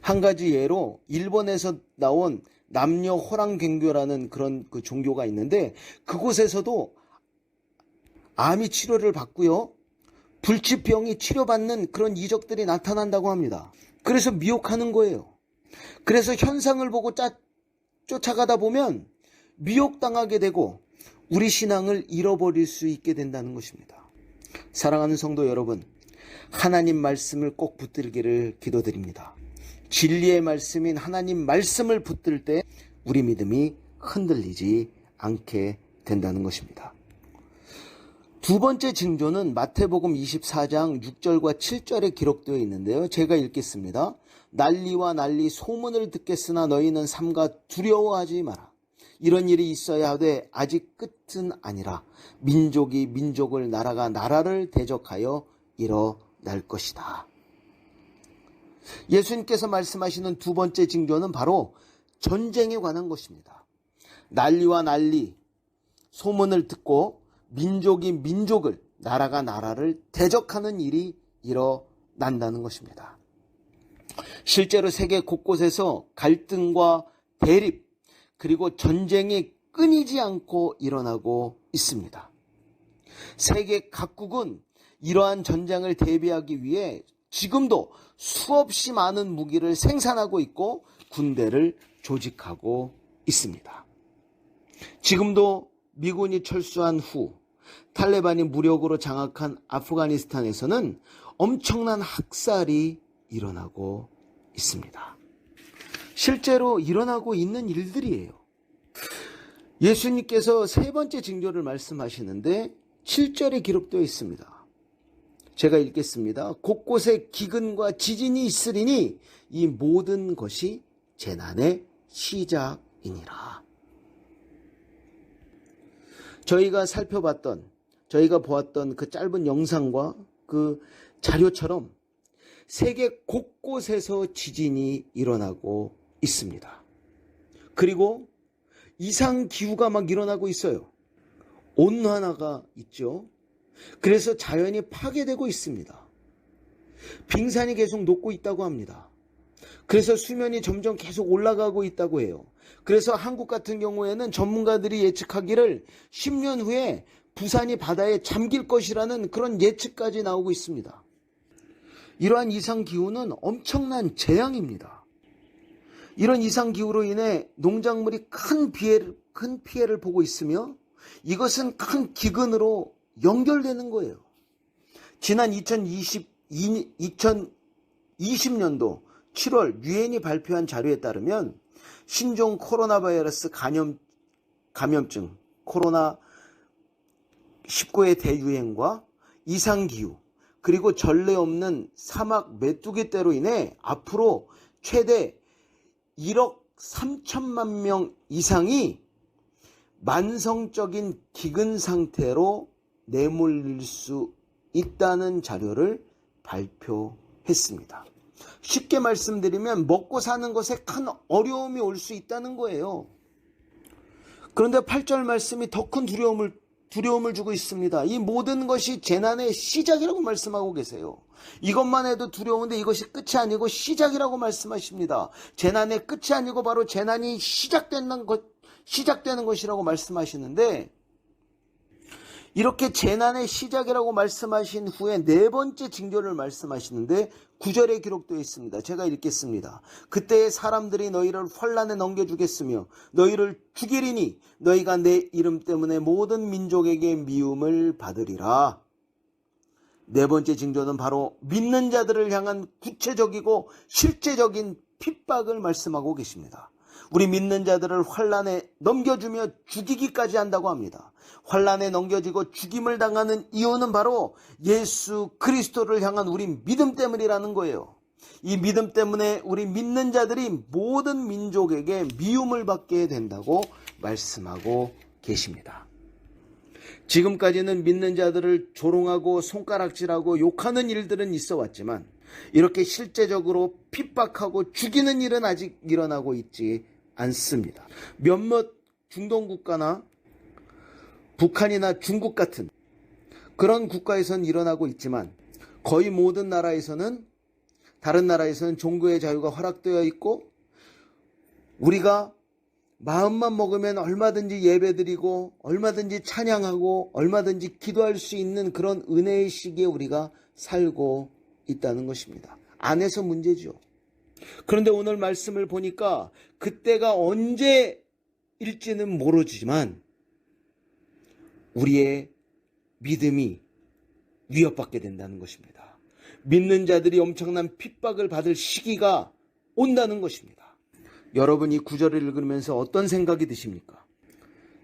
한 가지 예로 일본에서 나온 남녀 호랑갱교라는 그런 종교가 있는데, 그곳에서도 암이 치료를 받고요, 불치병이 치료받는 그런 이적들이 나타난다고 합니다. 그래서 미혹하는 거예요. 그래서 현상을 보고 쫓아가다 보면 미혹당하게 되고 우리 신앙을 잃어버릴 수 있게 된다는 것입니다. 사랑하는 성도 여러분, 하나님 말씀을 꼭 붙들기를 기도드립니다. 진리의 말씀인 하나님 말씀을 붙들 때 우리 믿음이 흔들리지 않게 된다는 것입니다. 두 번째 징조는 마태복음 24장 6절과 7절에 기록되어 있는데요. 제가 읽겠습니다. 난리와 난리 소문을 듣겠으나 너희는 삼가 두려워하지 마라. 이런 일이 있어야 하되 아직 끝은 아니라 민족이 민족을, 나라가 나라를 대적하여 일어날 것이다. 예수님께서 말씀하시는 두 번째 징조는 바로 전쟁에 관한 것입니다. 난리와 난리, 소문을 듣고 민족이 민족을, 나라가 나라를 대적하는 일이 일어난다는 것입니다. 실제로 세계 곳곳에서 갈등과 대립, 그리고 전쟁이 끊이지 않고 일어나고 있습니다. 세계 각국은 이러한 전쟁을 대비하기 위해 지금도 수없이 많은 무기를 생산하고 있고 군대를 조직하고 있습니다. 지금도 미군이 철수한 후 탈레반이 무력으로 장악한 아프가니스탄에서는 엄청난 학살이 일어나고 있습니다. 실제로 일어나고 있는 일들이에요. 예수님께서 세 번째 징조를 말씀하시는데 7절에 기록되어 있습니다. 제가 읽겠습니다. 곳곳에 기근과 지진이 있으리니 이 모든 것이 재난의 시작이니라. 저희가 보았던 그 짧은 영상과 그 자료처럼 세계 곳곳에서 지진이 일어나고 있습니다. 그리고 이상기후가 막 일어나고 있어요. 온난화가 있죠. 그래서 자연이 파괴되고 있습니다. 빙산이 계속 녹고 있다고 합니다. 그래서 수면이 점점 계속 올라가고 있다고 해요. 그래서 한국 같은 경우에는 전문가들이 예측하기를 10년 후에 부산이 바다에 잠길 것이라는 그런 예측까지 나오고 있습니다. 이러한 이상기후는 엄청난 재앙입니다. 이런 이상기후로 인해 농작물이 큰 피해를 보고 있으며 이것은 큰 기근으로 연결되는 거예요. 지난 2020년도 7월 유엔이 발표한 자료에 따르면 신종 코로나 바이러스 감염증 코로나19의 대유행과 이상기후 그리고 전례 없는 사막 메뚜기떼로 인해 앞으로 최대 1억 3천만 명 이상이 만성적인 기근 상태로 내몰릴 수 있다는 자료를 발표했습니다. 쉽게 말씀드리면 먹고 사는 것에 큰 어려움이 올 수 있다는 거예요. 그런데 8절 말씀이 더 큰 두려움을 주고 있습니다. 이 모든 것이 재난의 시작이라고 말씀하고 계세요. 이것만 해도 두려운데 이것이 끝이 아니고 시작이라고 말씀하십니다. 재난의 끝이 아니고 바로 재난이 시작되는 것이라고 말씀하시는데 이렇게 재난의 시작이라고 말씀하신 후에 네 번째 징조를 말씀하시는데 9절에 기록되어 있습니다. 제가 읽겠습니다. 그때 사람들이 너희를 환난에 넘겨주겠으며 너희를 죽이리니 너희가 내 이름 때문에 모든 민족에게 미움을 받으리라. 네 번째 징조는 바로 믿는 자들을 향한 구체적이고 실제적인 핍박을 말씀하고 계십니다. 우리 믿는 자들을 환난에 넘겨주며 죽이기까지 한다고 합니다. 환난에 넘겨지고 죽임을 당하는 이유는 바로 예수 그리스도를 향한 우리 믿음 때문이라는 거예요. 이 믿음 때문에 우리 믿는 자들이 모든 민족에게 미움을 받게 된다고 말씀하고 계십니다. 지금까지는 믿는 자들을 조롱하고 손가락질하고 욕하는 일들은 있어 왔지만 이렇게 실제적으로 핍박하고 죽이는 일은 아직 일어나고 있지 않습니다. 몇몇 중동 국가나 북한이나 중국 같은 그런 국가에서는 일어나고 있지만 거의 모든 다른 나라에서는 종교의 자유가 허락되어 있고 우리가 마음만 먹으면 얼마든지 예배드리고 얼마든지 찬양하고 얼마든지 기도할 수 있는 그런 은혜의 시기에 우리가 살고 있다는 것입니다. 안에서 문제죠. 그런데 오늘 말씀을 보니까 그때가 언제일지는 모르지만 우리의 믿음이 위협받게 된다는 것입니다. 믿는 자들이 엄청난 핍박을 받을 시기가 온다는 것입니다. 여러분이 구절을 읽으면서 어떤 생각이 드십니까?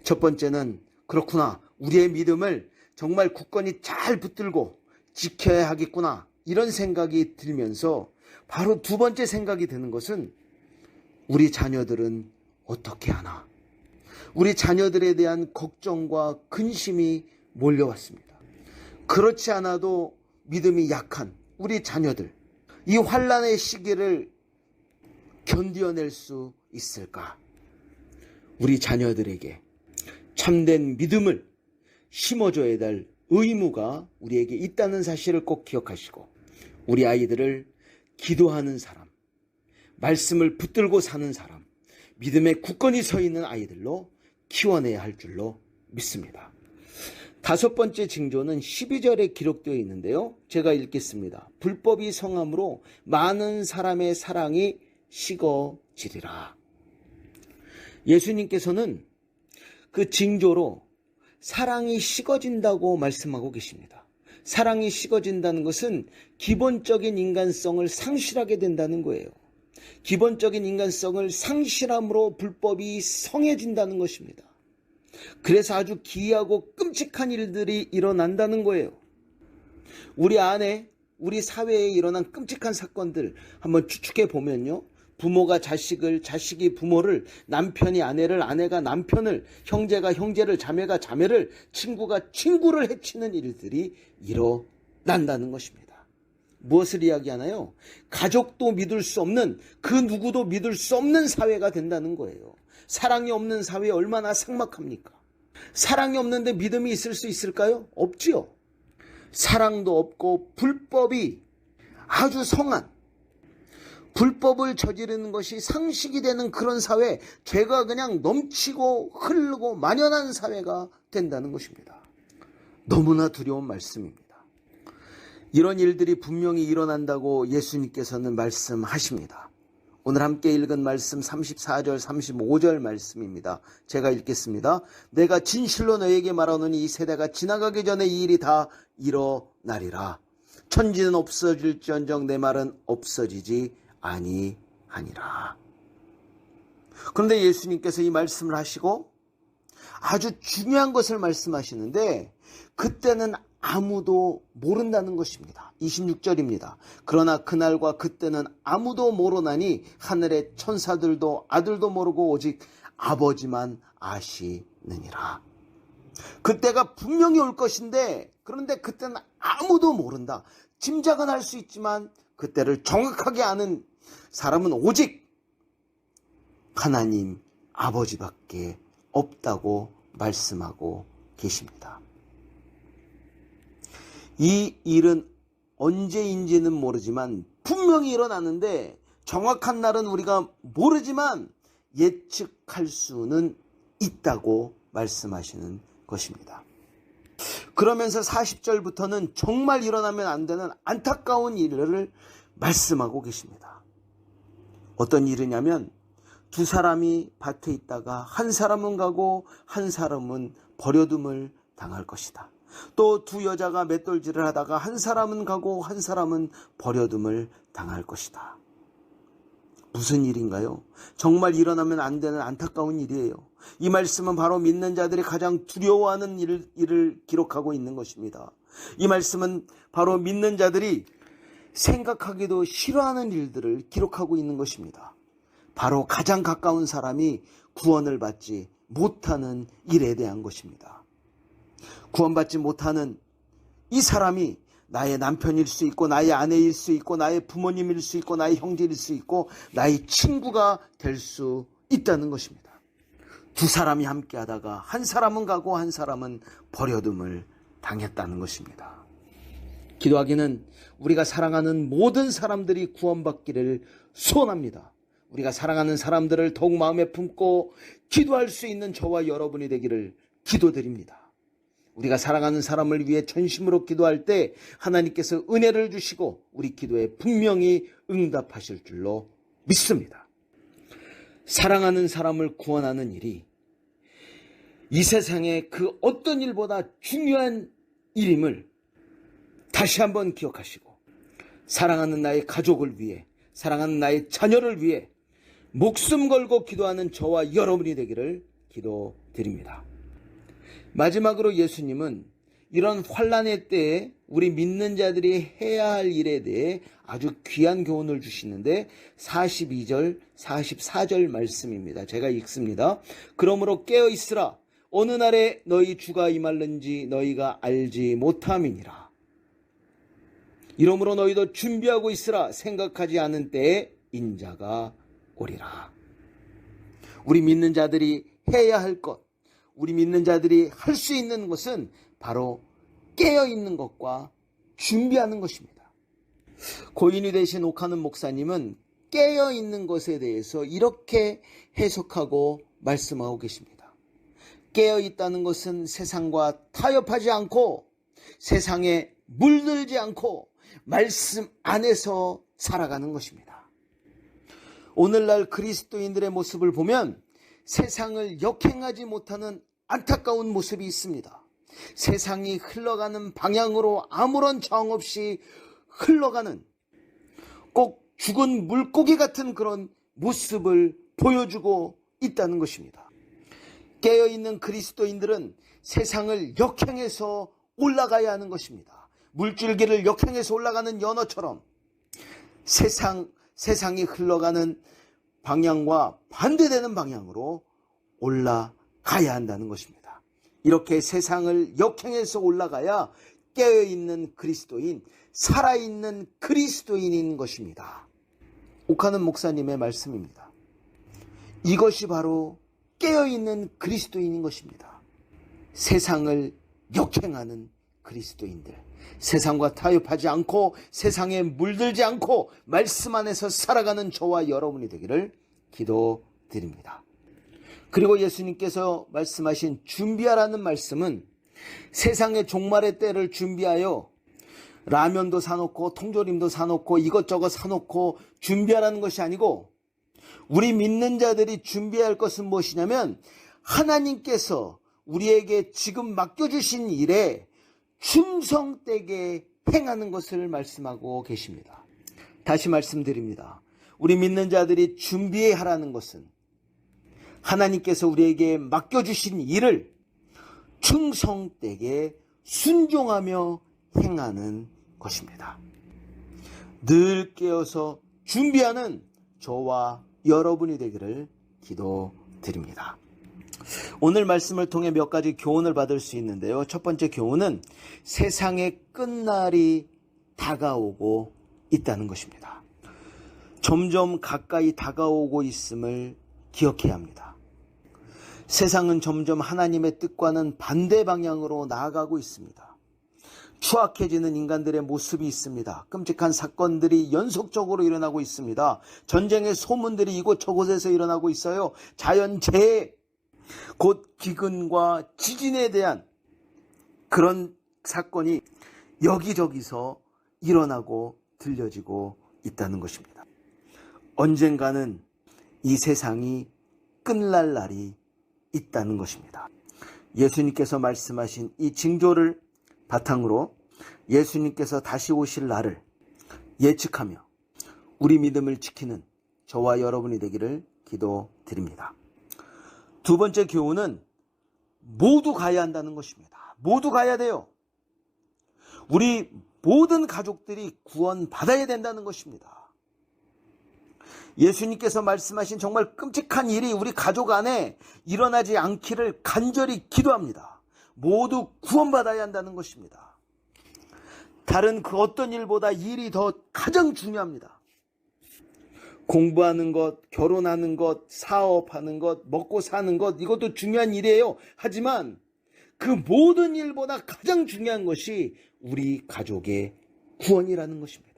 첫 번째는 그렇구나. 우리의 믿음을 정말 굳건히 잘 붙들고 지켜야 하겠구나. 이런 생각이 들면서 바로 두 번째 생각이 드는 것은 우리 자녀들은 어떻게 하나? 우리 자녀들에 대한 걱정과 근심이 몰려왔습니다. 그렇지 않아도 믿음이 약한 우리 자녀들, 이 환난의 시기를 견뎌낼 수 있을까? 우리 자녀들에게 참된 믿음을 심어줘야 될 의무가 우리에게 있다는 사실을 꼭 기억하시고 우리 아이들을 기도하는 사람, 말씀을 붙들고 사는 사람, 믿음에 굳건히 서 있는 아이들로 키워내야 할 줄로 믿습니다. 다섯 번째 징조는 12절에 기록되어 있는데요. 제가 읽겠습니다. 불법이 성함으로 많은 사람의 사랑이 식어지리라. 예수님께서는 그 징조로 사랑이 식어진다고 말씀하고 계십니다. 사랑이 식어진다는 것은 기본적인 인간성을 상실하게 된다는 거예요. 기본적인 인간성을 상실함으로 불법이 성해진다는 것입니다. 그래서 아주 기이하고 끔찍한 일들이 일어난다는 거예요. 우리 안에, 우리 사회에 일어난 끔찍한 사건들 한번 추측해 보면요. 부모가 자식을, 자식이 부모를, 남편이 아내를, 아내가 남편을, 형제가 형제를, 자매가 자매를, 친구가 친구를 해치는 일들이 일어난다는 것입니다. 무엇을 이야기하나요? 가족도 믿을 수 없는, 그 누구도 믿을 수 없는 사회가 된다는 거예요. 사랑이 없는 사회 얼마나 삭막합니까? 사랑이 없는데 믿음이 있을 수 있을까요? 없지요. 사랑도 없고 불법이 아주 성한, 불법을 저지르는 것이 상식이 되는 그런 사회, 죄가 그냥 넘치고 흐르고 만연한 사회가 된다는 것입니다. 너무나 두려운 말씀입니다. 이런 일들이 분명히 일어난다고 예수님께서는 말씀하십니다. 오늘 함께 읽은 말씀 34절 35절 말씀입니다. 제가 읽겠습니다. 내가 진실로 너에게 말하노니 이 세대가 지나가기 전에 이 일이 다 일어나리라. 천지는 없어질지언정 내 말은 없어지지 아니하니라. 그런데 예수님께서 이 말씀을 하시고 아주 중요한 것을 말씀하시는데 그때는 아무도 모른다는 것입니다. 26절입니다. 그러나 그날과 그때는 아무도 모르나니 하늘의 천사들도 아들도 모르고 오직 아버지만 아시느니라. 그때가 분명히 올 것인데 그런데 그때는 아무도 모른다. 짐작은 할 수 있지만 그때를 정확하게 아는 사람은 오직 하나님 아버지밖에 없다고 말씀하고 계십니다. 이 일은 언제인지는 모르지만 분명히 일어나는데 정확한 날은 우리가 모르지만 예측할 수는 있다고 말씀하시는 것입니다. 그러면서 40절부터는 정말 일어나면 안 되는 안타까운 일을 말씀하고 계십니다. 어떤 일이냐면 두 사람이 밭에 있다가 한 사람은 가고 한 사람은 버려둠을 당할 것이다. 또 두 여자가 맷돌질을 하다가 한 사람은 가고 한 사람은 버려둠을 당할 것이다. 무슨 일인가요? 정말 일어나면 안 되는 안타까운 일이에요. 이 말씀은 바로 믿는 자들이 가장 두려워하는 일을 기록하고 있는 것입니다. 이 말씀은 바로 믿는 자들이 생각하기도 싫어하는 일들을 기록하고 있는 것입니다. 바로 가장 가까운 사람이 구원을 받지 못하는 일에 대한 것입니다. 구원받지 못하는 이 사람이 나의 남편일 수 있고 나의 아내일 수 있고 나의 부모님일 수 있고 나의 형제일 수 있고 나의 친구가 될 수 있다는 것입니다. 두 사람이 함께 하다가 한 사람은 가고 한 사람은 버려둠을 당했다는 것입니다. 기도하기는 우리가 사랑하는 모든 사람들이 구원받기를 소원합니다. 우리가 사랑하는 사람들을 더욱 마음에 품고 기도할 수 있는 저와 여러분이 되기를 기도드립니다. 우리가 사랑하는 사람을 위해 전심으로 기도할 때 하나님께서 은혜를 주시고 우리 기도에 분명히 응답하실 줄로 믿습니다. 사랑하는 사람을 구원하는 일이 이 세상의 그 어떤 일보다 중요한 일임을 다시 한번 기억하시고 사랑하는 나의 가족을 위해, 사랑하는 나의 자녀를 위해 목숨 걸고 기도하는 저와 여러분이 되기를 기도드립니다. 마지막으로 예수님은 이런 환난의 때에 우리 믿는 자들이 해야 할 일에 대해 아주 귀한 교훈을 주시는데 42절, 44절 말씀입니다. 제가 읽습니다. 그러므로 깨어 있으라. 어느 날에 너희 주가 임할는지 너희가 알지 못함이니라. 이러므로 너희도 준비하고 있으라. 생각하지 않은 때에 인자가 오리라. 우리 믿는 자들이 해야 할 것, 우리 믿는 자들이 할 수 있는 것은 바로 깨어있는 것과 준비하는 것입니다. 고인이 되신 옥하는 목사님은 깨어있는 것에 대해서 이렇게 해석하고 말씀하고 계십니다. 깨어있다는 것은 세상과 타협하지 않고 세상에 물들지 않고 말씀 안에서 살아가는 것입니다. 오늘날 그리스도인들의 모습을 보면 세상을 역행하지 못하는 안타까운 모습이 있습니다. 세상이 흘러가는 방향으로 아무런 정 없이 흘러가는 꼭 죽은 물고기 같은 그런 모습을 보여주고 있다는 것입니다. 깨어있는 그리스도인들은 세상을 역행해서 올라가야 하는 것입니다. 물줄기를 역행해서 올라가는 연어처럼 세상이 흘러가는 방향과 반대되는 방향으로 올라가야 한다는 것입니다. 이렇게 세상을 역행해서 올라가야 깨어있는 그리스도인, 살아있는 그리스도인인 것입니다. 오카는 목사님의 말씀입니다. 이것이 바로 깨어있는 그리스도인인 것입니다. 세상을 역행하는 그리스도인들, 세상과 타협하지 않고 세상에 물들지 않고 말씀 안에서 살아가는 저와 여러분이 되기를 기도드립니다. 그리고 예수님께서 말씀하신 준비하라는 말씀은 세상의 종말의 때를 준비하여 라면도 사놓고 통조림도 사놓고 이것저것 사놓고 준비하라는 것이 아니고, 우리 믿는 자들이 준비해야 할 것은 무엇이냐면 하나님께서 우리에게 지금 맡겨주신 일에 충성되게 행하는 것을 말씀하고 계십니다. 다시 말씀드립니다. 우리 믿는 자들이 준비해야 하라는 것은 하나님께서 우리에게 맡겨주신 일을 충성되게 순종하며 행하는 것입니다. 늘 깨어서 준비하는 저와 여러분이 되기를 기도드립니다. 오늘 말씀을 통해 몇 가지 교훈을 받을 수 있는데요. 첫 번째 교훈은 세상의 끝날이 다가오고 있다는 것입니다. 점점 가까이 다가오고 있음을 기억해야 합니다. 세상은 점점 하나님의 뜻과는 반대 방향으로 나아가고 있습니다. 추악해지는 인간들의 모습이 있습니다. 끔찍한 사건들이 연속적으로 일어나고 있습니다. 전쟁의 소문들이 이곳저곳에서 일어나고 있어요. 자연재해, 곧 기근과 지진에 대한 그런 사건이 여기저기서 일어나고 들려지고 있다는 것입니다. 언젠가는 이 세상이 끝날 날이 있다는 것입니다. 예수님께서 말씀하신 이 징조를 바탕으로 예수님께서 다시 오실 날을 예측하며 우리 믿음을 지키는 저와 여러분이 되기를 기도드립니다. 두 번째 교훈은 모두 가야 한다는 것입니다. 모두 가야 돼요. 우리 모든 가족들이 구원받아야 된다는 것입니다. 예수님께서 말씀하신 정말 끔찍한 일이 우리 가족 안에 일어나지 않기를 간절히 기도합니다. 모두 구원받아야 한다는 것입니다. 다른 그 어떤 일보다 일이 더 가장 중요합니다. 공부하는 것, 결혼하는 것, 사업하는 것, 먹고 사는 것, 이것도 중요한 일이에요. 하지만 그 모든 일보다 가장 중요한 것이 우리 가족의 구원이라는 것입니다.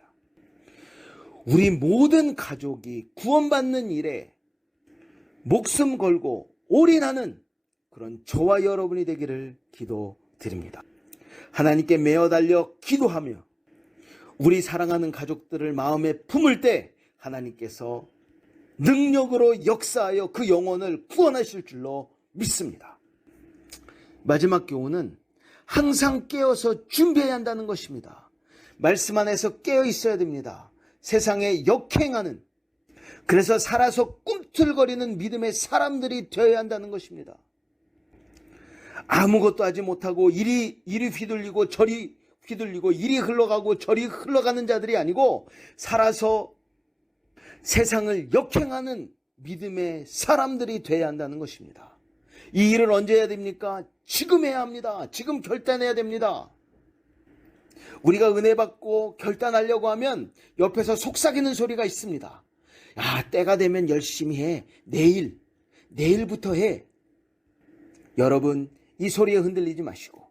우리 모든 가족이 구원받는 일에 목숨 걸고 올인하는 그런 저와 여러분이 되기를 기도드립니다. 하나님께 매어 달려 기도하며 우리 사랑하는 가족들을 마음에 품을 때 하나님께서 능력으로 역사하여 그 영혼을 구원하실 줄로 믿습니다. 마지막 교훈은 항상 깨어서 준비해야 한다는 것입니다. 말씀 안에서 깨어 있어야 됩니다. 세상에 역행하는, 그래서 살아서 꿈틀거리는 믿음의 사람들이 되어야 한다는 것입니다. 아무것도 하지 못하고 이리 휘둘리고 저리 휘둘리고 이리 흘러가고 저리 흘러가는 자들이 아니고 살아서 세상을 역행하는 믿음의 사람들이 되어야 한다는 것입니다. 이 일을 언제 해야 됩니까? 지금 해야 합니다. 지금 결단해야 됩니다. 우리가 은혜 받고 결단하려고 하면 옆에서 속삭이는 소리가 있습니다. 야, 때가 되면 열심히 해. 내일부터 해. 여러분, 이 소리에 흔들리지 마시고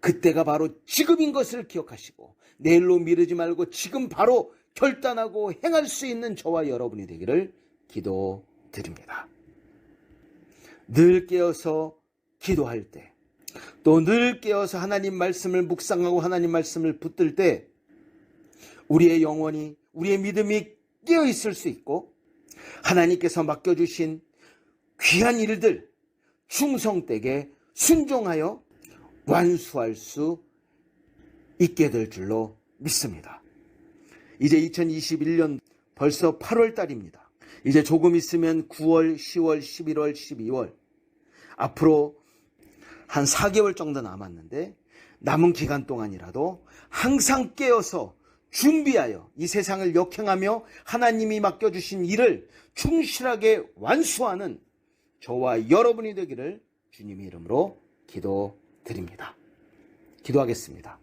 그때가 바로 지금인 것을 기억하시고 내일로 미루지 말고 지금 바로 결단하고 행할 수 있는 저와 여러분이 되기를 기도드립니다. 늘 깨어서 기도할 때, 또 늘 깨어서 하나님 말씀을 묵상하고 하나님 말씀을 붙들 때 우리의 영혼이, 우리의 믿음이 깨어 있을 수 있고 하나님께서 맡겨주신 귀한 일들 충성되게 순종하여 완수할 수 있게 될 줄로 믿습니다. 이제 2021년 벌써 8월 달입니다. 이제 조금 있으면 9월, 10월, 11월, 12월 앞으로 한 4개월 정도 남았는데 남은 기간 동안이라도 항상 깨어서 준비하여 이 세상을 역행하며 하나님이 맡겨주신 일을 충실하게 완수하는 저와 여러분이 되기를 주님의 이름으로 기도드립니다. 기도하겠습니다.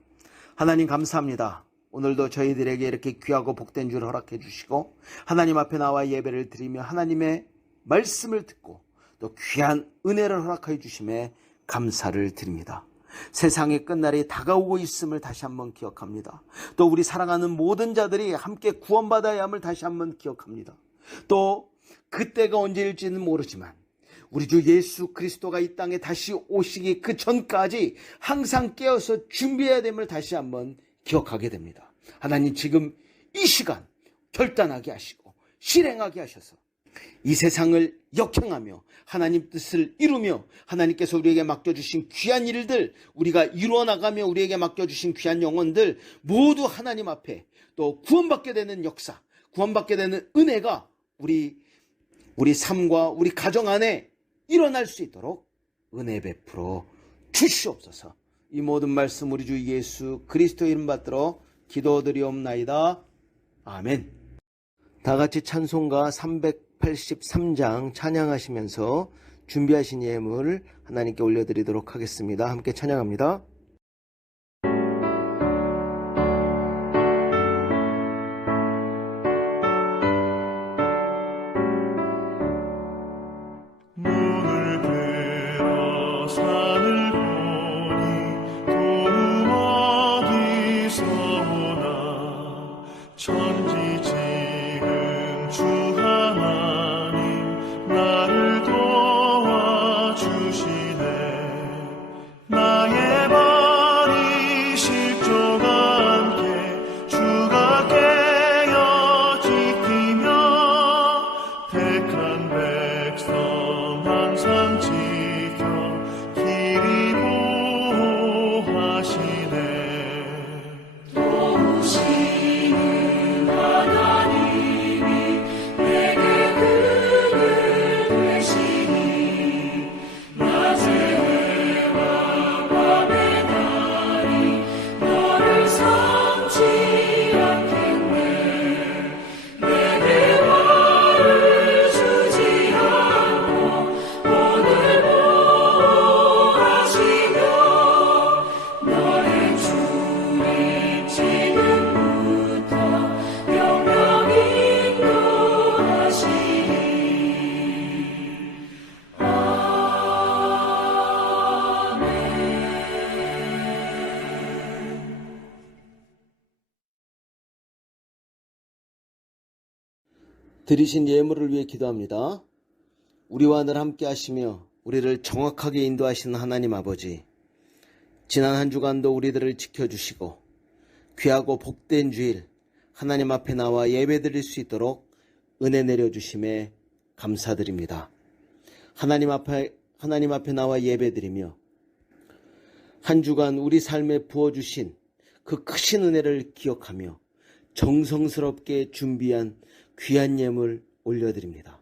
하나님 감사합니다. 오늘도 저희들에게 이렇게 귀하고 복된 줄 허락해 주시고 하나님 앞에 나와 예배를 드리며 하나님의 말씀을 듣고 또 귀한 은혜를 허락해 주심에 감사를 드립니다. 세상의 끝날이 다가오고 있음을 다시 한번 기억합니다. 또 우리 사랑하는 모든 자들이 함께 구원받아야 함을 다시 한번 기억합니다. 또 그때가 언제일지는 모르지만 우리 주 예수 그리스도가 이 땅에 다시 오시기 그 전까지 항상 깨어서 준비해야 됨을 다시 한번 기억하게 됩니다. 하나님 지금 이 시간 결단하게 하시고 실행하게 하셔서 이 세상을 역행하며 하나님 뜻을 이루며 하나님께서 우리에게 맡겨주신 귀한 일들, 우리가 이루어나가며 우리에게 맡겨주신 귀한 영혼들 모두 하나님 앞에 또 구원받게 되는 역사, 구원받게 되는 은혜가 우리 삶과 우리 가정 안에 일어날 수 있도록 은혜 베풀어 주시옵소서. 이 모든 말씀 우리 주 예수 그리스도 이름 받들어 기도드리옵나이다. 아멘. 다 같이 찬송가 383장 찬양하시면서 준비하신 예물 하나님께 올려드리도록 하겠습니다. 함께 찬양합니다. 드리신 예물을 위해 기도합니다. 우리와 늘 함께 하시며 우리를 정확하게 인도하시는 하나님 아버지, 지난 한 주간도 우리들을 지켜주시고 귀하고 복된 주일 하나님 앞에 나와 예배드릴 수 있도록 은혜 내려주심에 감사드립니다. 하나님 앞에 나와 예배드리며 한 주간 우리 삶에 부어주신 그 크신 은혜를 기억하며 정성스럽게 준비한 귀한 예물 올려드립니다.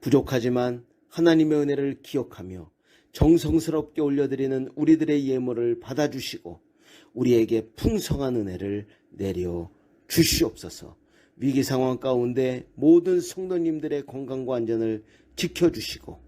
부족하지만 하나님의 은혜를 기억하며 정성스럽게 올려드리는 우리들의 예물을 받아주시고 우리에게 풍성한 은혜를 내려 주시옵소서. 위기 상황 가운데 모든 성도님들의 건강과 안전을 지켜주시고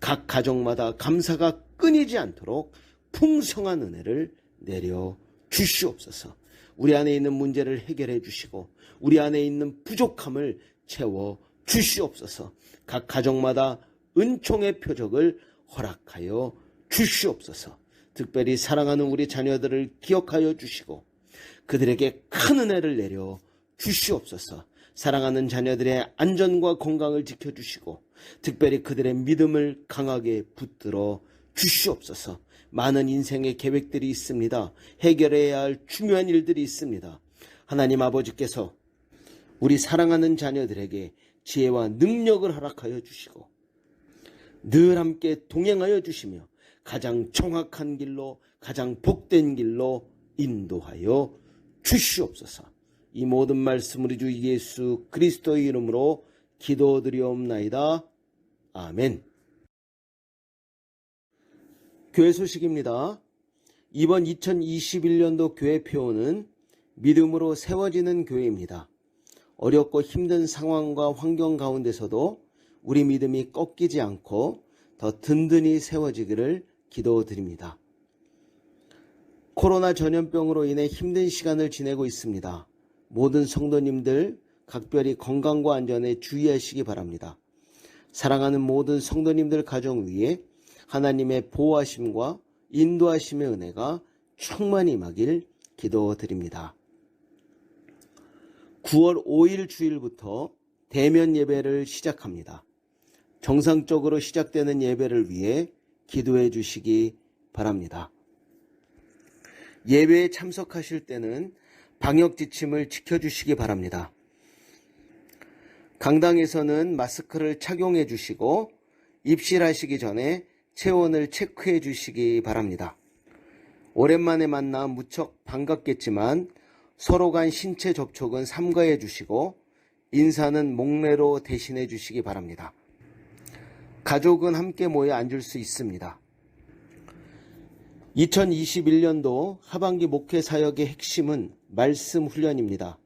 각 가정마다 감사가 끊이지 않도록 풍성한 은혜를 내려 주시옵소서. 우리 안에 있는 문제를 해결해 주시고 우리 안에 있는 부족함을 채워 주시옵소서. 각 가정마다 은총의 표적을 허락하여 주시옵소서. 특별히 사랑하는 우리 자녀들을 기억하여 주시고 그들에게 큰 은혜를 내려 주시옵소서. 사랑하는 자녀들의 안전과 건강을 지켜주시고 특별히 그들의 믿음을 강하게 붙들어 주시옵소서. 많은 인생의 계획들이 있습니다. 해결해야 할 중요한 일들이 있습니다. 하나님 아버지께서 우리 사랑하는 자녀들에게 지혜와 능력을 허락하여 주시고 늘 함께 동행하여 주시며 가장 정확한 길로 가장 복된 길로 인도하여 주시옵소서. 이 모든 말씀 우리 주 예수 그리스도의 이름으로 기도드리옵나이다. 아멘. 교회 소식입니다. 이번 2021년도 교회 표어는 믿음으로 세워지는 교회입니다. 어렵고 힘든 상황과 환경 가운데서도 우리 믿음이 꺾이지 않고 더 든든히 세워지기를 기도드립니다. 코로나 전염병으로 인해 힘든 시간을 지내고 있습니다. 모든 성도님들 각별히 건강과 안전에 주의하시기 바랍니다. 사랑하는 모든 성도님들 가정 위에 하나님의 보호하심과 인도하심의 은혜가 충만히 임하길 기도드립니다. 9월 5일 주일부터 대면 예배를 시작합니다. 정상적으로 시작되는 예배를 위해 기도해 주시기 바랍니다. 예배에 참석하실 때는 방역 지침을 지켜주시기 바랍니다. 강당에서는 마스크를 착용해 주시고 입실하시기 전에 체온을 체크해 주시기 바랍니다. 오랜만에 만나 무척 반갑겠지만 서로 간 신체 접촉은 삼가해 주시고 인사는 목례로 대신해 주시기 바랍니다. 가족은 함께 모여 앉을 수 있습니다. 2021년도 하반기 목회 사역의 핵심은 말씀 훈련입니다.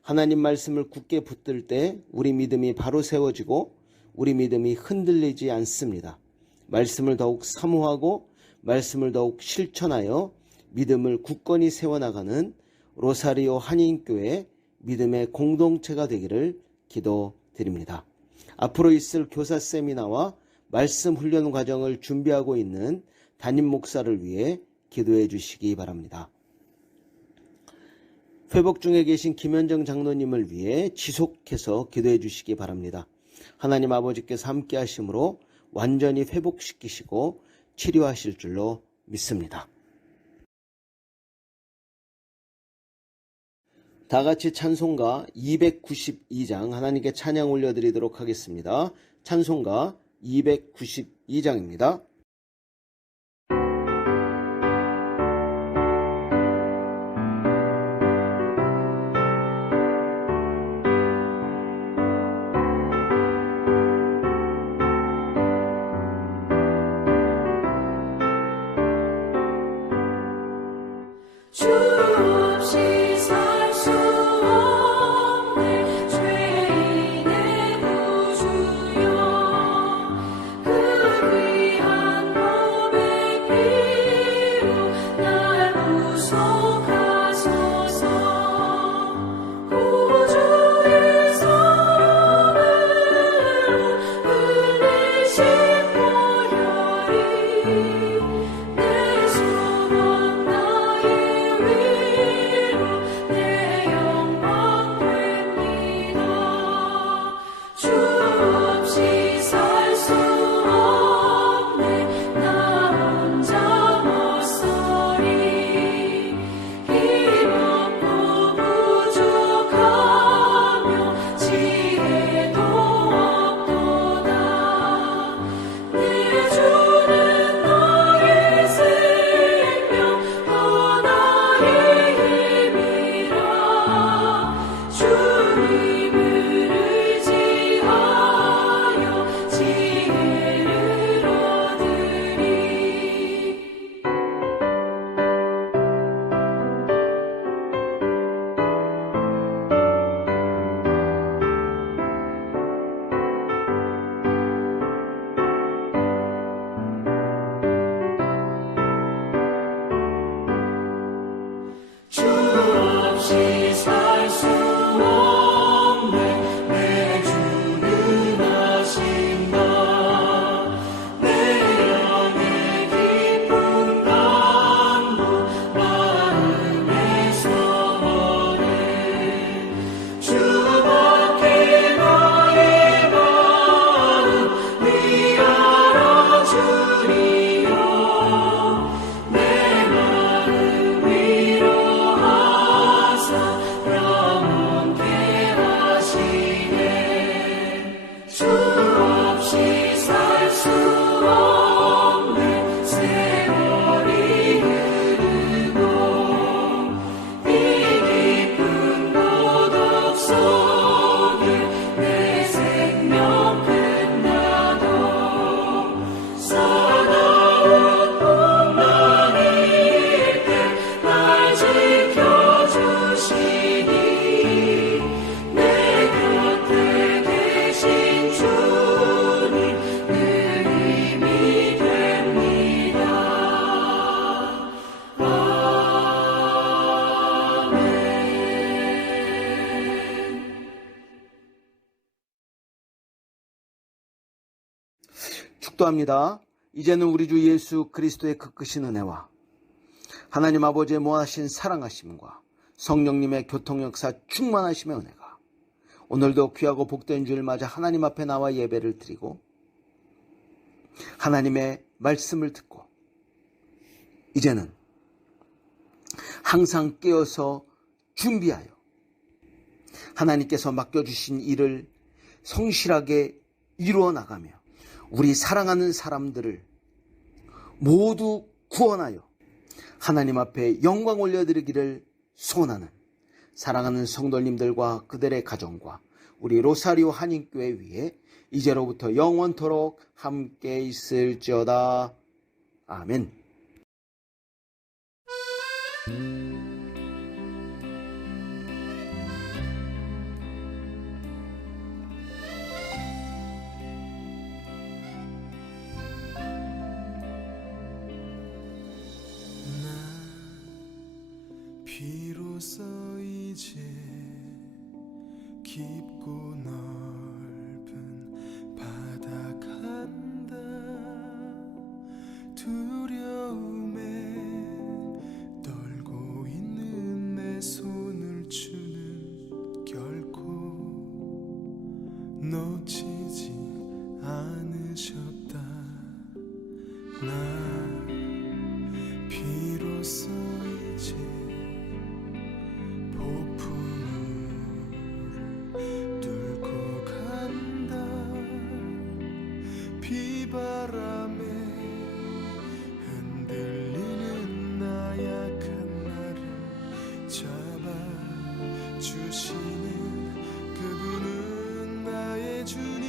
하나님 말씀을 굳게 붙들 때 우리 믿음이 바로 세워지고 우리 믿음이 흔들리지 않습니다. 말씀을 더욱 사모하고 말씀을 더욱 실천하여 믿음을 굳건히 세워나가는 로사리오 한인교회 믿음의 공동체가 되기를 기도드립니다. 앞으로 있을 교사 세미나와 말씀 훈련 과정을 준비하고 있는 담임 목사를 위해 기도해 주시기 바랍니다. 회복 중에 계신 김현정 장로님을 위해 지속해서 기도해 주시기 바랍니다. 하나님 아버지께서 함께 하심으로 완전히 회복시키시고 치료하실 줄로 믿습니다. 다 같이 찬송가 292장 하나님께 찬양 올려드리도록 하겠습니다. 찬송가 292장입니다. 주 없이 살 수 없네 죄인의 구주여 그 귀한 축도합니다. 이제는 우리 주 예수 그리스도의 그 크신 은혜와 하나님 아버지의 무한하신 사랑하심과 성령님의 교통역사 충만하심의 은혜가 오늘도 귀하고 복된 주일 맞아 하나님 앞에 나와 예배를 드리고 하나님의 말씀을 듣고 이제는 항상 깨어서 준비하여 하나님께서 맡겨주신 일을 성실하게 이루어 나가며 우리 사랑하는 사람들을 모두 구원하여 하나님 앞에 영광 올려드리기를 소원하는 사랑하는 성도님들과 그들의 가정과 우리 로사리오 한인교회 위에 이제로부터 영원토록 함께 있을지어다. 아멘. 비로소 이제 깊고 넓은 바다 간다. 두려움에 떨고 있는 내 손을 주는 결코 놓치지 않으셨다. 나 비로소 이제 폭풍우를 뚫고 간다. 비바람에 흔들리는 나약한 나를 잡아주시는 그분은 나의 주님.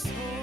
서